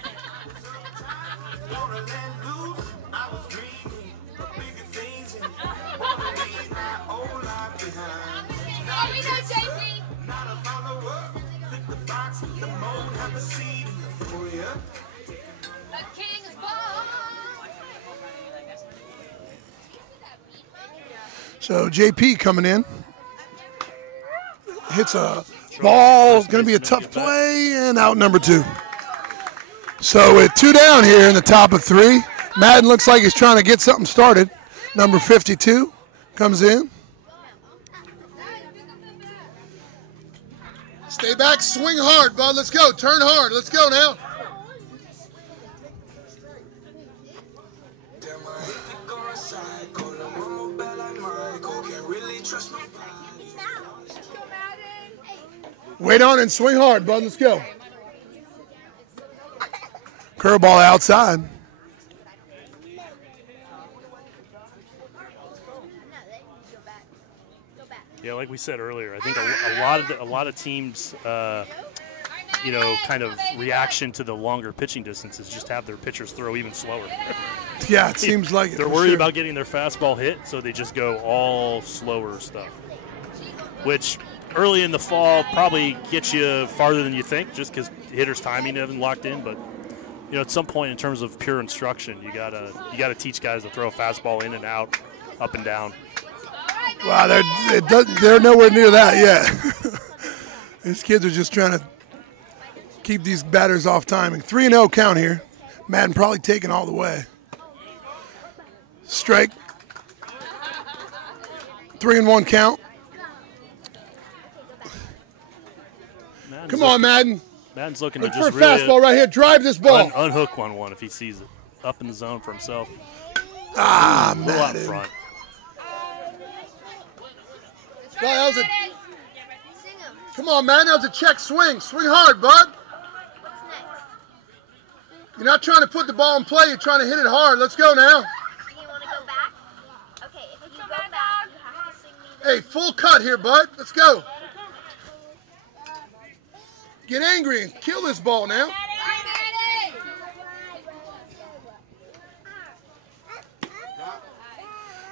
So JP coming in. Hits a ball. It's going to be a tough play, and out number 2. So with 2 down here in the top of 3, Madden looks like he's trying to get something started. Number 52 comes in. Stay back, swing hard, bud. Let's go. Turn hard. Let's go now. Wait on and swing hard, bud. Let's go. Curveball outside. Yeah, like we said earlier, I think a lot of teams, you know, kind of reaction to the longer pitching distances just have their pitchers throw even slower. Yeah, it seems like it. They're worried about getting their fastball hit, so they just go all slower stuff, which early in the fall probably gets you farther than you think, just because hitters' timing isn't locked in. But you know, at some point in terms of pure instruction, you gotta teach guys to throw a fastball in and out, up and down. Wow, they're nowhere near that yet. These kids are just trying to keep these batters off timing. 3-0 count here. Madden probably taking all the way. Strike. 3-1 count. Come on, Madden. Madden's looking Look to for just a really fastball right here. Drive this ball. Unhook one if he sees it. Up in the zone for himself. Ah, a little out Madden. front. Well, come on, man. That was a check swing. Swing hard, bud. You're not trying to put the ball in play. You're trying to hit it hard. Let's go now. You want to go back? Okay, if you go back, you have to sing me Hey, full cut here, bud. Let's go. Get angry and kill this ball now.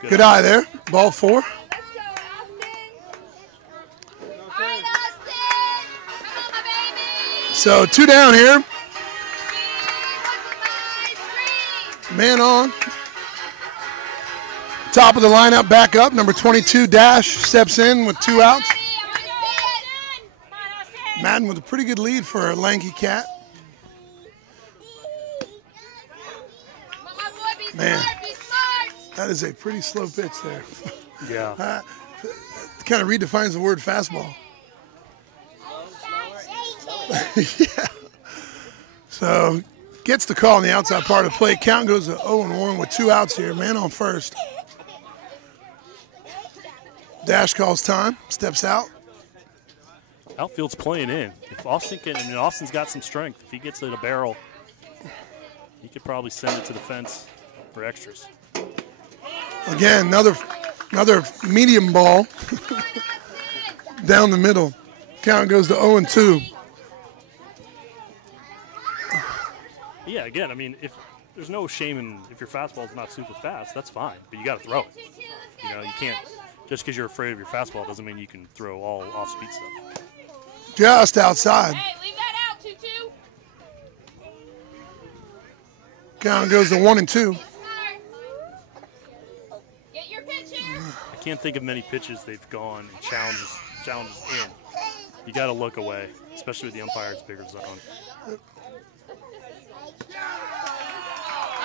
Good eye there. Ball 4. So 2 down here. Man on. Top of the lineup back up. Number 22, Dash, steps in with 2 outs. Madden with a pretty good lead for a lanky cat. Man, that is a pretty slow pitch there. Yeah. Kind of redefines the word fastball. Yeah. So gets the call on the outside part of the plate. Count goes to 0-1 with 2 outs here. Man on first. Dash calls time. Steps out. Outfield's playing in. If Austin can, I mean, Austin's got some strength. If he gets it a barrel, he could probably send it to the fence for extras. Again, another medium ball down the middle. Count goes to 0-2. Yeah, again, I mean, if there's no shame in if your fastball's not super fast, that's fine. But you got to throw it. You know, you can't just because you're afraid of your fastball doesn't mean you can throw all off-speed stuff. Just outside. Hey, leave that out, Tutu. Count goes to 1-2. Get your pitch here. I can't think of many pitches they've gone and challenges in. You got to look away, especially with the umpire's bigger zone.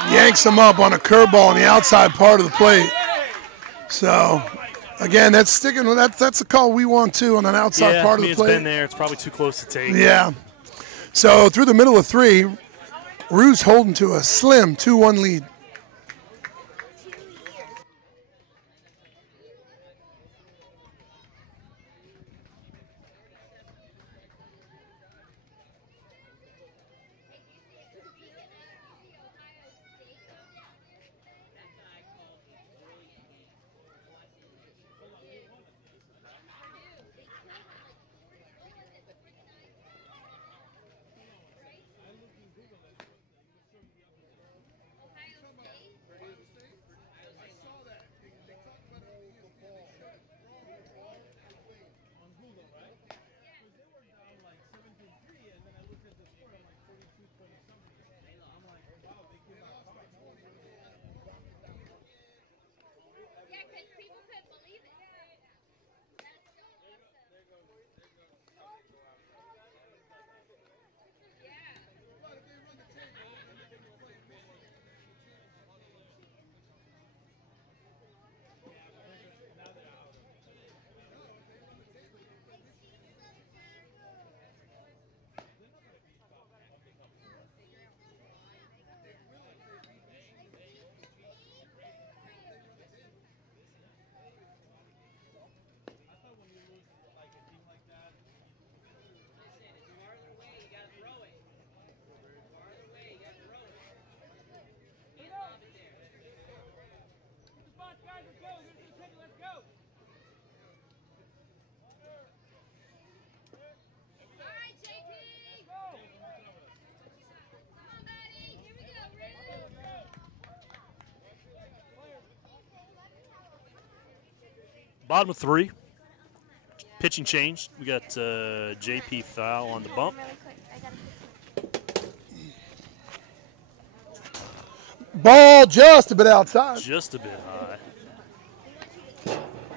yanks him up on a curveball on the outside part of the plate. So, again, that's sticking with that. That's the call we want too on an outside part of the plate. It's been there. It's probably too close to take. Yeah. So through the middle of 3, Ruse holding to a slim 2-1 lead. Bottom of 3. Pitching change. We got JP foul on the bump. Ball just a bit outside. Just a bit high.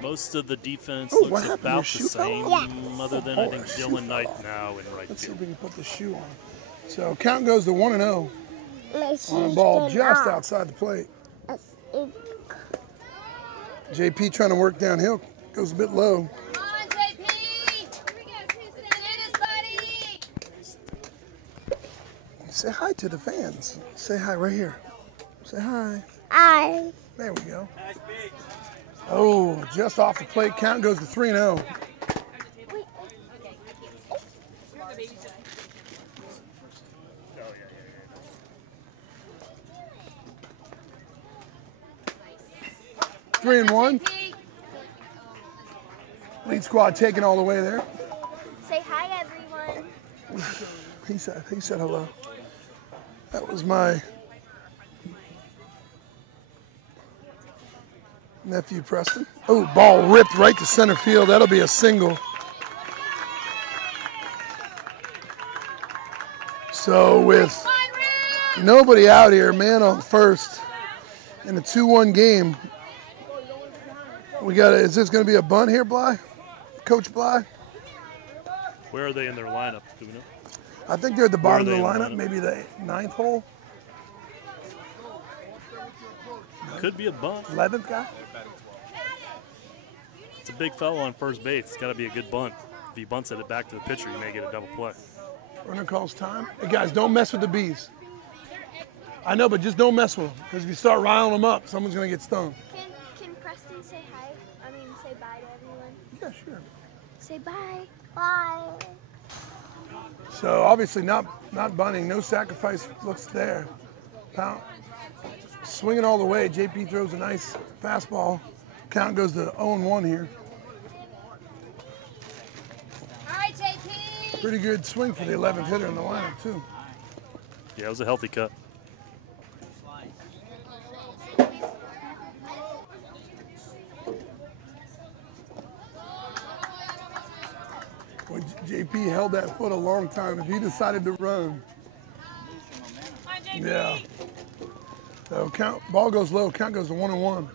Most of the defense Ooh, looks what about happened? the Your shoe same, fell off? other than I think shoe Dylan fell Knight off. now in right Let's see field. if we can put the shoe on. So count goes to 1-0 My on a shoes ball came just off. outside the plate. It- JP trying to work downhill. Goes a bit low. Come on, JP! Here we go, buddy! Say hi to the fans. Say hi right here. Say hi. There we go. Oh, just off the plate. Count goes to 3-0. Three and one. Lead squad taking all the way there. Say hi, everyone. He said hello. That was my nephew Preston. Oh, ball ripped right to center field. That'll be a single. So with nobody out here, man on first in a 2-1 game, we got. Is this going to be a bunt here, Bly? Coach Bly? Where are they in their lineup? Do we know? I think they're at the Where are bottom of they the in the lineup, lineup? maybe the 9th hole, Could be a bunt. 11th guy. It's a big fellow on first base. It's got to be a good bunt. If he bunts it back to the pitcher, you may get a double play. Runner calls time. Hey guys, don't mess with the bees. I know, but just don't mess with them, because if you start riling them up, someone's going to get stung. Can Preston say hi? I mean, say bye to everyone. Yeah, sure. Say bye. Bye. So obviously not bunting, no sacrifice looks there. Pound, swinging all the way. JP throws a nice fastball. Count goes to 0-1 here. All right, JP! Pretty good swing for the 11th hitter in the lineup too. Yeah, it was a healthy cut. Boy, JP held that foot a long time. If he decided to run, yeah. So ball goes low. Count goes to 1-1.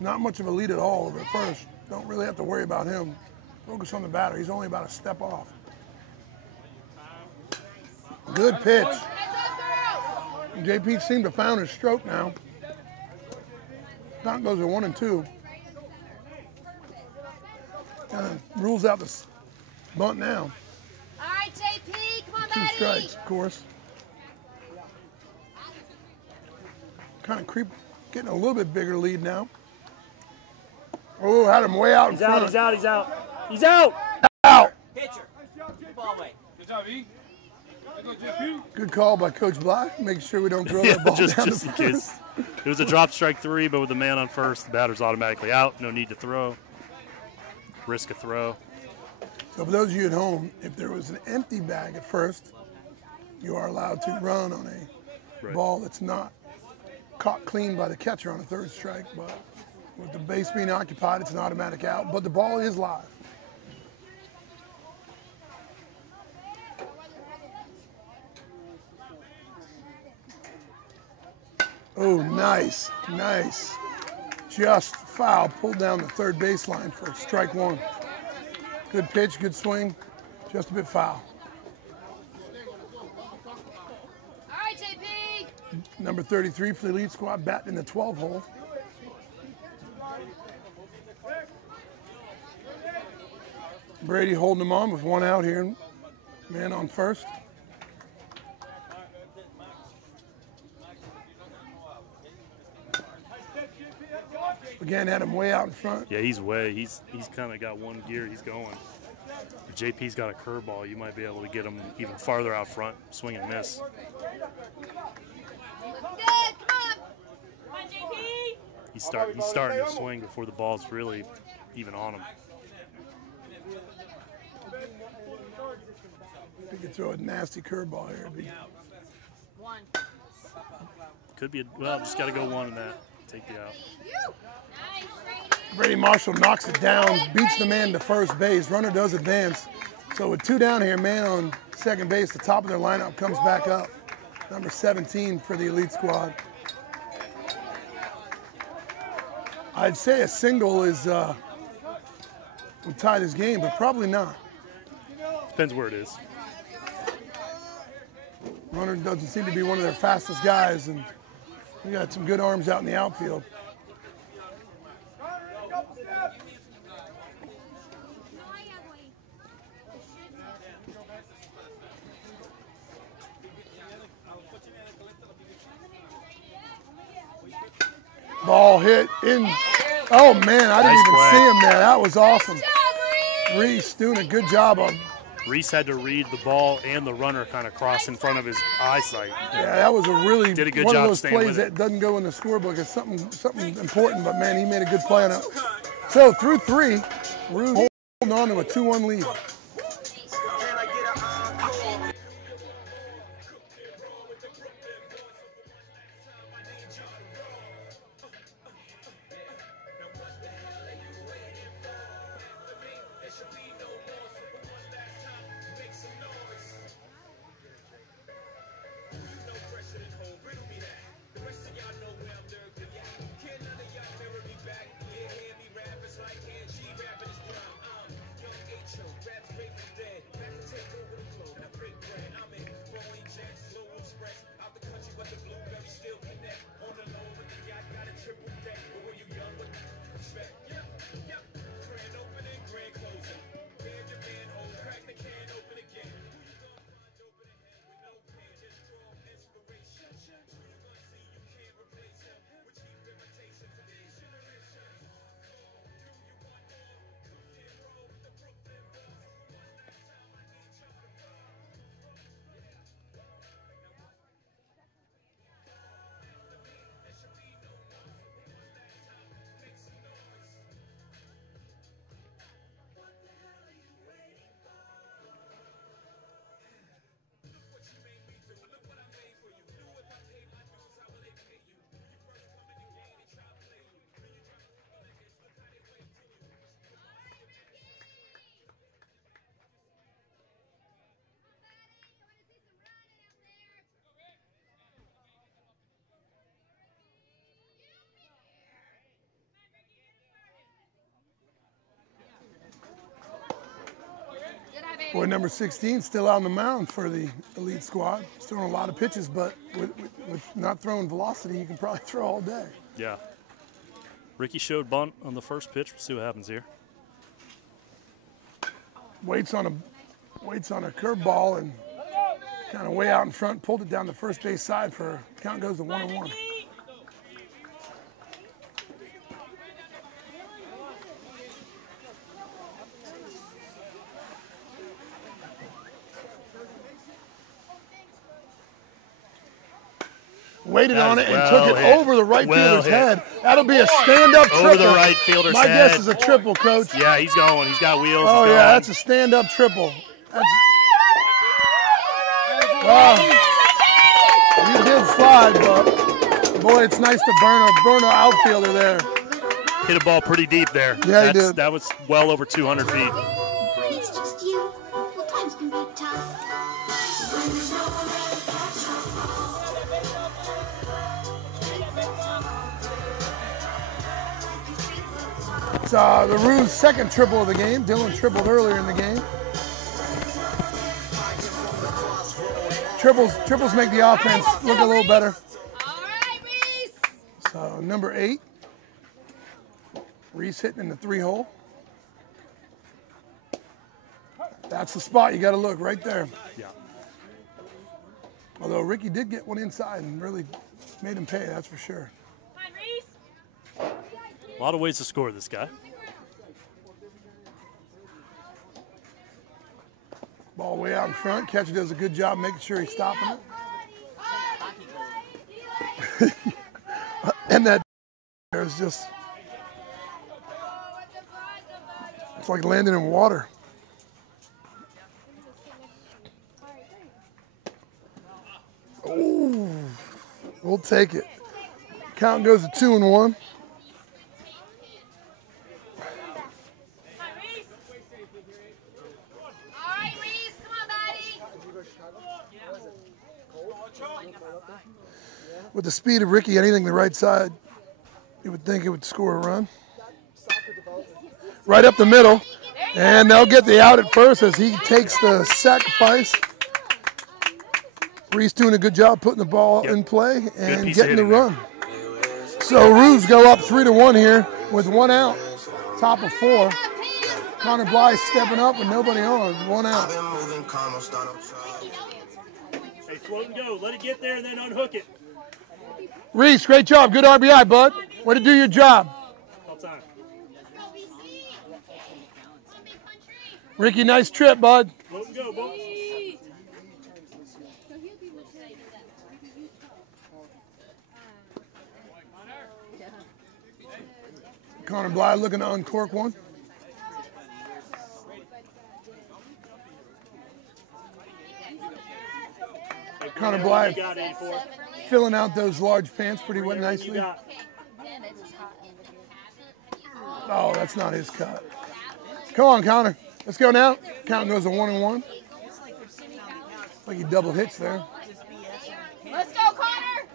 Not much of a lead at all over at first. Don't really have to worry about him. Focus on the batter. He's only about a step off. Good pitch. JP seemed to found his stroke now. Broncos are 1 and 2. Kind of rules out this bunt now. All right, JP, come on, 2 buddy. strikes, of course. Kind of getting a little bit bigger lead now. Oh, had him way out in He's front. out, he's out, he's out. He's out! Out. Pitcher. Ball away. Good job, E. There goes JP. Good call by Coach Black, making sure we don't throw that ball just down in the case. It was a drop strike 3, but with the man on first, the batter's automatically out. No need to throw. Risk a throw. So for those of you at home, if there was an empty bag at first, you are allowed to run on a Right. ball that's not caught clean by the catcher on a 3rd strike. But with the base being occupied, it's an automatic out. But the ball is live. Oh, nice, nice. Just foul, pulled down the 3rd baseline for strike 1. Good pitch, good swing, just a bit foul. All right, JP. Number 33 for the lead squad, batting in the 12 hole. Brady holding him on with 1 out here. Man on first. Again, had him way out in front. Yeah, he's kind of got 1 gear. He's going. If JP's got a curveball, you might be able to get him even farther out front, swing and miss. Good, come on. Come on, JP. He's starting to swing before the ball's really even on him. He could throw a nasty curveball here. It'd be 1. Could be just got to go 1 in that. Take the out. Nice, Brady. Brady Marshall knocks it down, beats the man to first base. Runner does advance. So with 2 down here, man on second base, the top of their lineup comes back up. Number 17 for the elite squad. I'd say a single is would tie this game, but probably not. Depends where it is. Runner doesn't seem to be one of their fastest guys, and we got some good arms out in the outfield. Ball hit in. Oh man, I didn't Nice even play. see him there. That was awesome. Reese doing a good job of. Reese had to read the ball and the runner kind of cross in front of his eyesight. Yeah, that was a really Did a good one job of those staying plays with that it. doesn't go in the scorebook. It's something important, but man, he made a good play on it. So through 3, Rude holding on to a 2-1 lead. Rap is like Angie, rapping is prime. Young H.O., rap Boy, number 16 still out on the mound for the elite squad. He's throwing a lot of pitches, but with not throwing velocity, you can probably throw all day. Yeah. Ricky showed bunt on the first pitch. We'll see what happens here. Waits on a curveball and kind of way out in front, pulled it down the first base side for count goes to 1-1. Waited on it and took it over the right fielder's head. That'll be a stand-up triple. Over the right fielder's head. My guess is a triple, Coach. Yeah, he's going. He's got wheels. Oh, yeah, that's a stand-up triple. Wow. You did slide, but boy, it's nice to burn an outfielder there. Hit a ball pretty deep there. Yeah, he did. That was well over 200 feet. When it's just you, well, times can be tough. When there's no one there to catch your fall. It's the Roos' second triple of the game. Dylan tripled earlier in the game. Triples make the offense look a little better. All right, Reese. So number 8, Reese hitting in the 3-hole. That's the spot you got to look right there. Yeah. Although Ricky did get one inside and really made him pay, that's for sure. Come on, Reese. A lot of ways to score this guy. Ball way out in front. Catcher does a good job making sure he's stopping it. And that is just, it's like landing in water. Oh, we'll take it. Count goes to 2-1. With the speed of Ricky, anything the right side, you would think it would score a run. Right up the middle, and they'll get the out at first as he takes the sacrifice. Reese doing a good job putting the ball in play and getting the run. So Roos go up 3-1 here with 1 out, top of 4. Connor Bly stepping up with nobody on, 1 out. Hey, float and go. Let it get there and then unhook it. Reese, great job. Good RBI, bud. Way to do your job. All time. Ricky, nice trip, bud. Float and go, boys. Connor Bly looking to uncork one. Connor Bly filling out those large pants pretty nicely. Oh, that's not his cut. Come on, Connor. Let's go now. Count goes to 1-1. Like he double hits there. Let's go, Connor.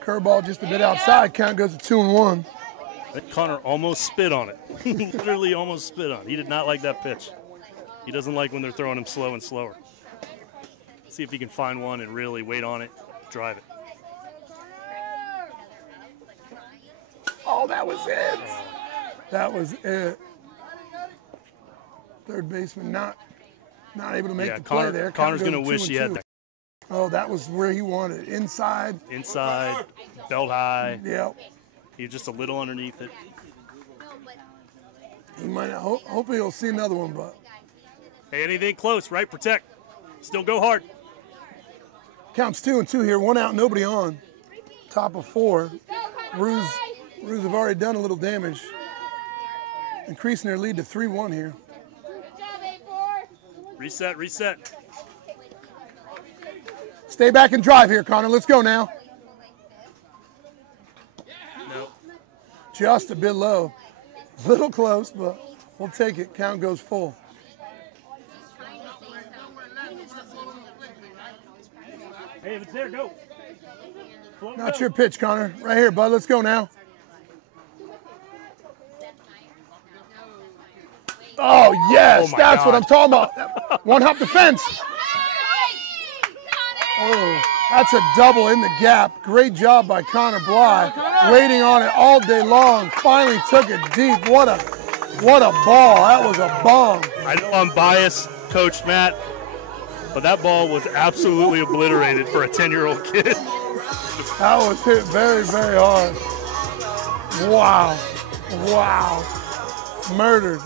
Curveball just a bit outside. Count goes to 2-1. Connor almost spit on it. Literally almost spit on it. He did not like that pitch. He doesn't like when they're throwing him slow and slower. See if he can find one and really wait on it, drive it. Oh, that was it. That was it. Third baseman not able to make the play there. Connor's going to wish he had that. Oh, that was where he wanted it. Inside. Inside, belt high. Yep. He was just a little underneath it. He might. Hopefully he'll see another one, but. Hey, anything close, right? Protect. Still go hard. Counts 2-2 here. 1 out, nobody on. Top of 4. Roos have already done a little damage. Increasing their lead to 3-1 here. Reset, reset. Stay back and drive here, Connor. Let's go now. No. Just a bit low. Little close, but we'll take it. Count goes full. Hey, if it's there, go. Not your pitch, Connor. Right here, bud. Let's go now. Oh, yes. Oh, my That's what God. I'm talking about. One hop the fence. Oh, that's a double in the gap. Great job by Connor Bly. Waiting on it all day long. Finally took it deep. What a ball. That was a bomb. I know I'm biased, Coach Matt, but that ball was absolutely obliterated for a 10-year-old kid. That was hit very, very hard. Wow. Wow. Murdered.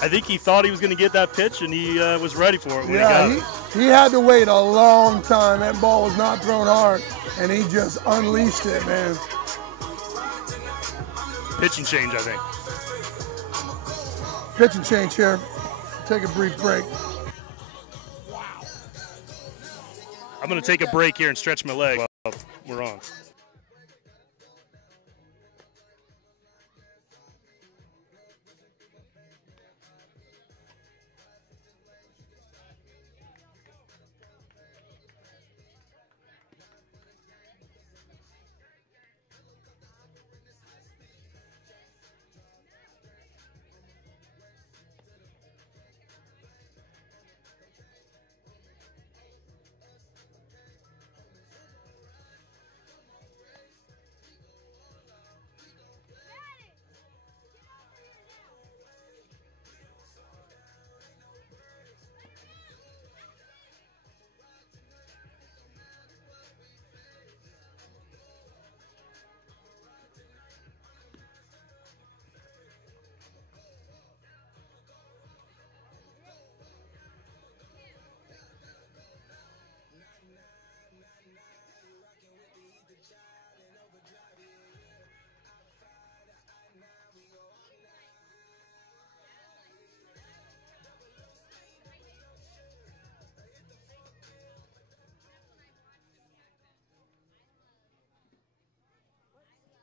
I think he thought he was going to get that pitch, and he was ready for it when he got it. He had to wait a long time. That ball was not thrown hard, and he just unleashed it, man. Pitching change, I think. Pitch and change here. Take a brief break. I'm going to take a break here and stretch my leg while we're on.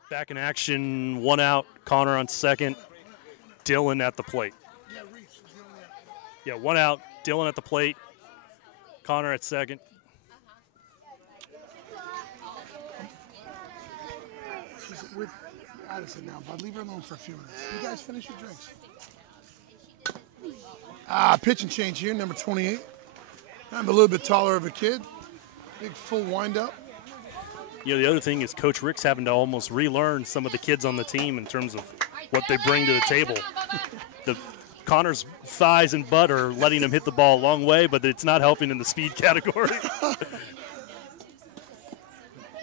Back in action, 1 out, Connor on second, Dylan at the plate. Yeah, 1 out, Dylan at the plate, Connor at second. She's with Addison now, bud. Leave her alone for a few minutes. You guys finish your drinks. Pitch and change here, number 28. I'm a little bit taller of a kid. Big full wind-up. You know, the other thing is Coach Rick's having to almost relearn some of the kids on the team in terms of what they bring to the table. Connor's thighs and butt are letting him hit the ball a long way, but it's not helping in the speed category.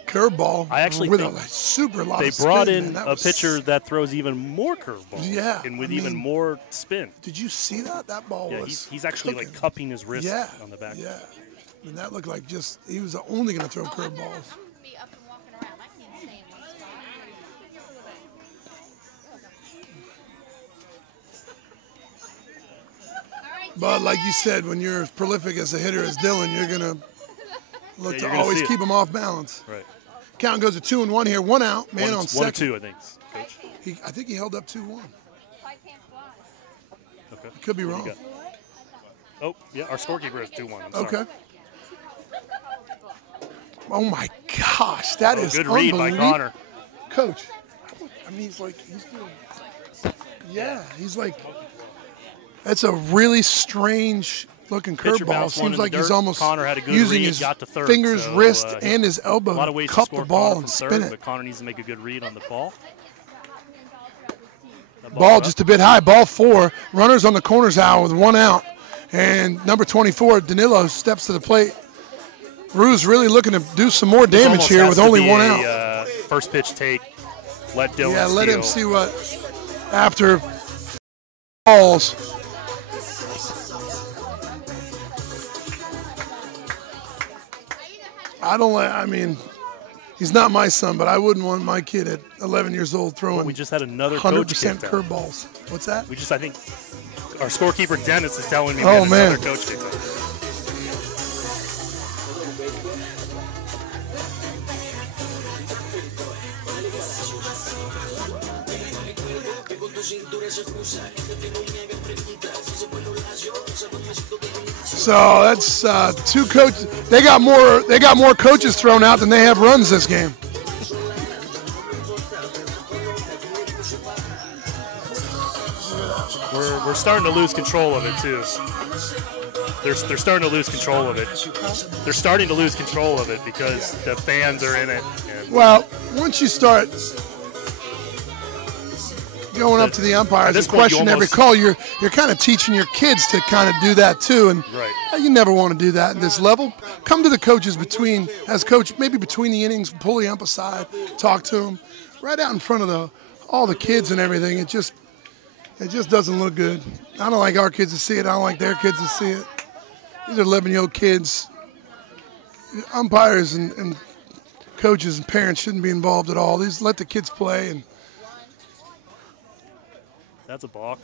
Curveball. I actually with think a super lot they of brought spin, in man. a pitcher that throws even more curveballs. Yeah, and with I even mean, more spin. Did you see that? That ball Yeah, was he's actually cooking. like cupping his wrist on the back. Yeah, and that looked like just he was only going to throw curveballs. Be up and walking around. I can't stay in one spot. But like you said, when you're as prolific as a hitter as Dylan, you're going to look Yeah, to you're gonna always see it. keep him off balance. Right. Count goes to 2-1 here. 1 out. Man on second. 1-2, I think, Coach. I think he held up 2-1. Okay. Could be What do wrong. you got? Oh, yeah, our scorekeeper is 2-1. I'm sorry. Okay. Oh my gosh, that is good read by unbelievable. Connor. Coach, I mean, he's doing, yeah, he's like, that's a really strange looking Pitcher curveball. bounced one Seems in the like he's dirt. almost Connor had a good using read, his got to third, fingers, so, wrist, a and his elbow lot of to ways cup to the score ball Connor and from spin third, it. but Connor needs to make a good read on the ball. That Ball up. just a bit high, ball 4. Runners on the corners out with 1 out. And number 24, Danilo, steps to the plate. Rue's really looking to do some more This damage almost here has with to only be 1 a, out. First pitch take. Let Dylan Yeah, let him steal. see what, after balls. I mean, he's not my son, but I wouldn't want my kid at 11 years old throwing We just had another coach 100% kicked out. curveballs. What's that? I think our scorekeeper Dennis is telling me we Oh, had man. another coach kicked out. So that's two coaches. They got more coaches thrown out than they have runs this game. We're starting to lose control of it too. They're starting to lose control of it. They're starting to lose control of it because the fans are in it. And Well, once you start going up to the umpires and question every call, you're kind of teaching your kids to kind of do that too. And you never want to do that at this level. Come to the coaches as coach, maybe between the innings, pull the ump aside, talk to them, right out in front of all the kids and everything. It just doesn't look good. I don't like our kids to see it. I don't like their kids to see it. These are 11-year-old kids. Umpires and coaches and parents shouldn't be involved at all. Let the kids play. And that's a balk.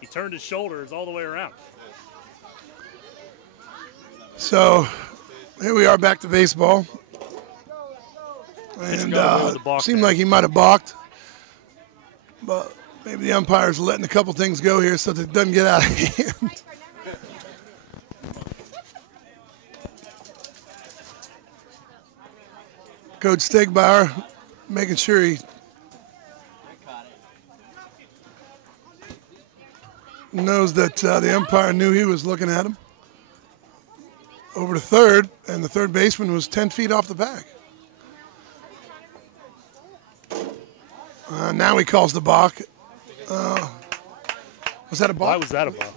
He turned his shoulders all the way around. So here we are back to baseball. And seemed like he might have balked. But maybe the umpire's letting a couple things go here so that it doesn't get out of hand. Coach Stegbauer making sure he knows that the umpire knew he was looking at him. Over to third, and the third baseman was 10 feet off the bag. Now he calls the balk. Was that a balk? Why was that a balk?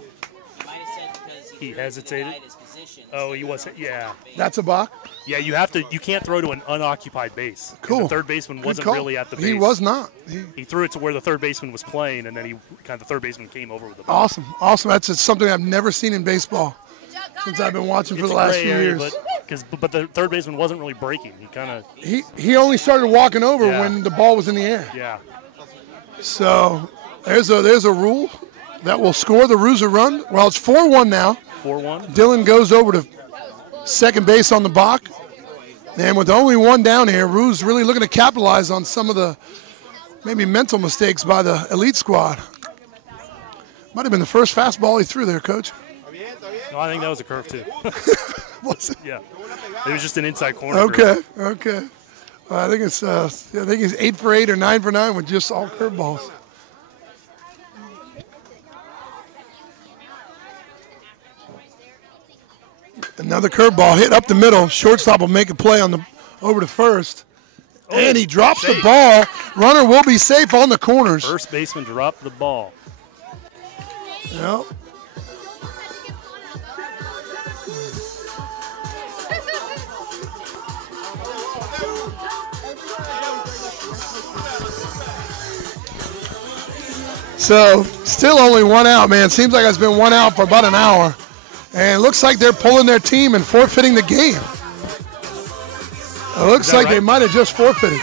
He might have said because he hesitated. his position. Oh, he wasn't. Yeah. That's a balk? Yeah, you can't throw to an unoccupied base. Cool. The third baseman wasn't really at the base. He was not. He threw it to where the third baseman was playing, and then the third baseman came over with the ball. Awesome. That's something I've never seen in baseball since I've been watching for the last few years. But the third baseman wasn't really breaking. He only started walking over when the ball was in the air. Yeah. So there's a rule that will score the Ruse a run. Well, it's 4-1 now. 4-1. Dylan goes over to second base on the balk. And with only one down here, Ruse really looking to capitalize on some of the maybe mental mistakes by the elite squad. Might have been the first fastball he threw there, Coach. No, I think that was a curve too. Was it? Yeah. It was just an inside corner. Okay. I think he's 8 for 8 or 9 for 9 with just all curveballs. Another curveball hit up the middle. Shortstop will make a play over to first. And he drops the ball. Runner will be safe on the corners. First baseman dropped the ball. Yep. So still only one out, man. Seems like it's been one out for about an hour. And it looks like they're pulling their team and forfeiting the game. It looks like they might have just forfeited.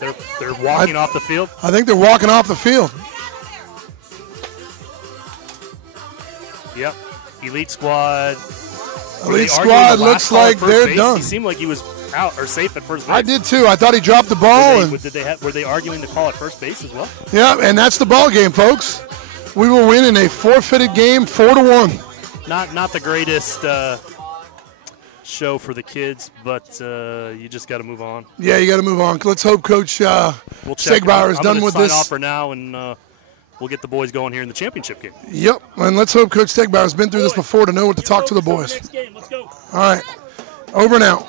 They're walking off the field? I think they're walking off the field. Yep. Elite squad. Elite squad looks like they're done. He seemed like he was out or safe at first base. I did too. I thought he dropped the ball. Were they arguing the call at first base as well? Yeah, and that's the ball game, folks. We will win in a forfeited game, 4-1. Not the greatest show for the kids, but you just got to move on. Yeah, you got to move on. Let's hope Coach Stegbauer is done with this. I'm going to sign off for now, and we'll get the boys going here in the championship game. Yep, and let's hope Coach Stegbauer has been through this before to know what to talk to the boys. Next game. Let's go. All right, over and out.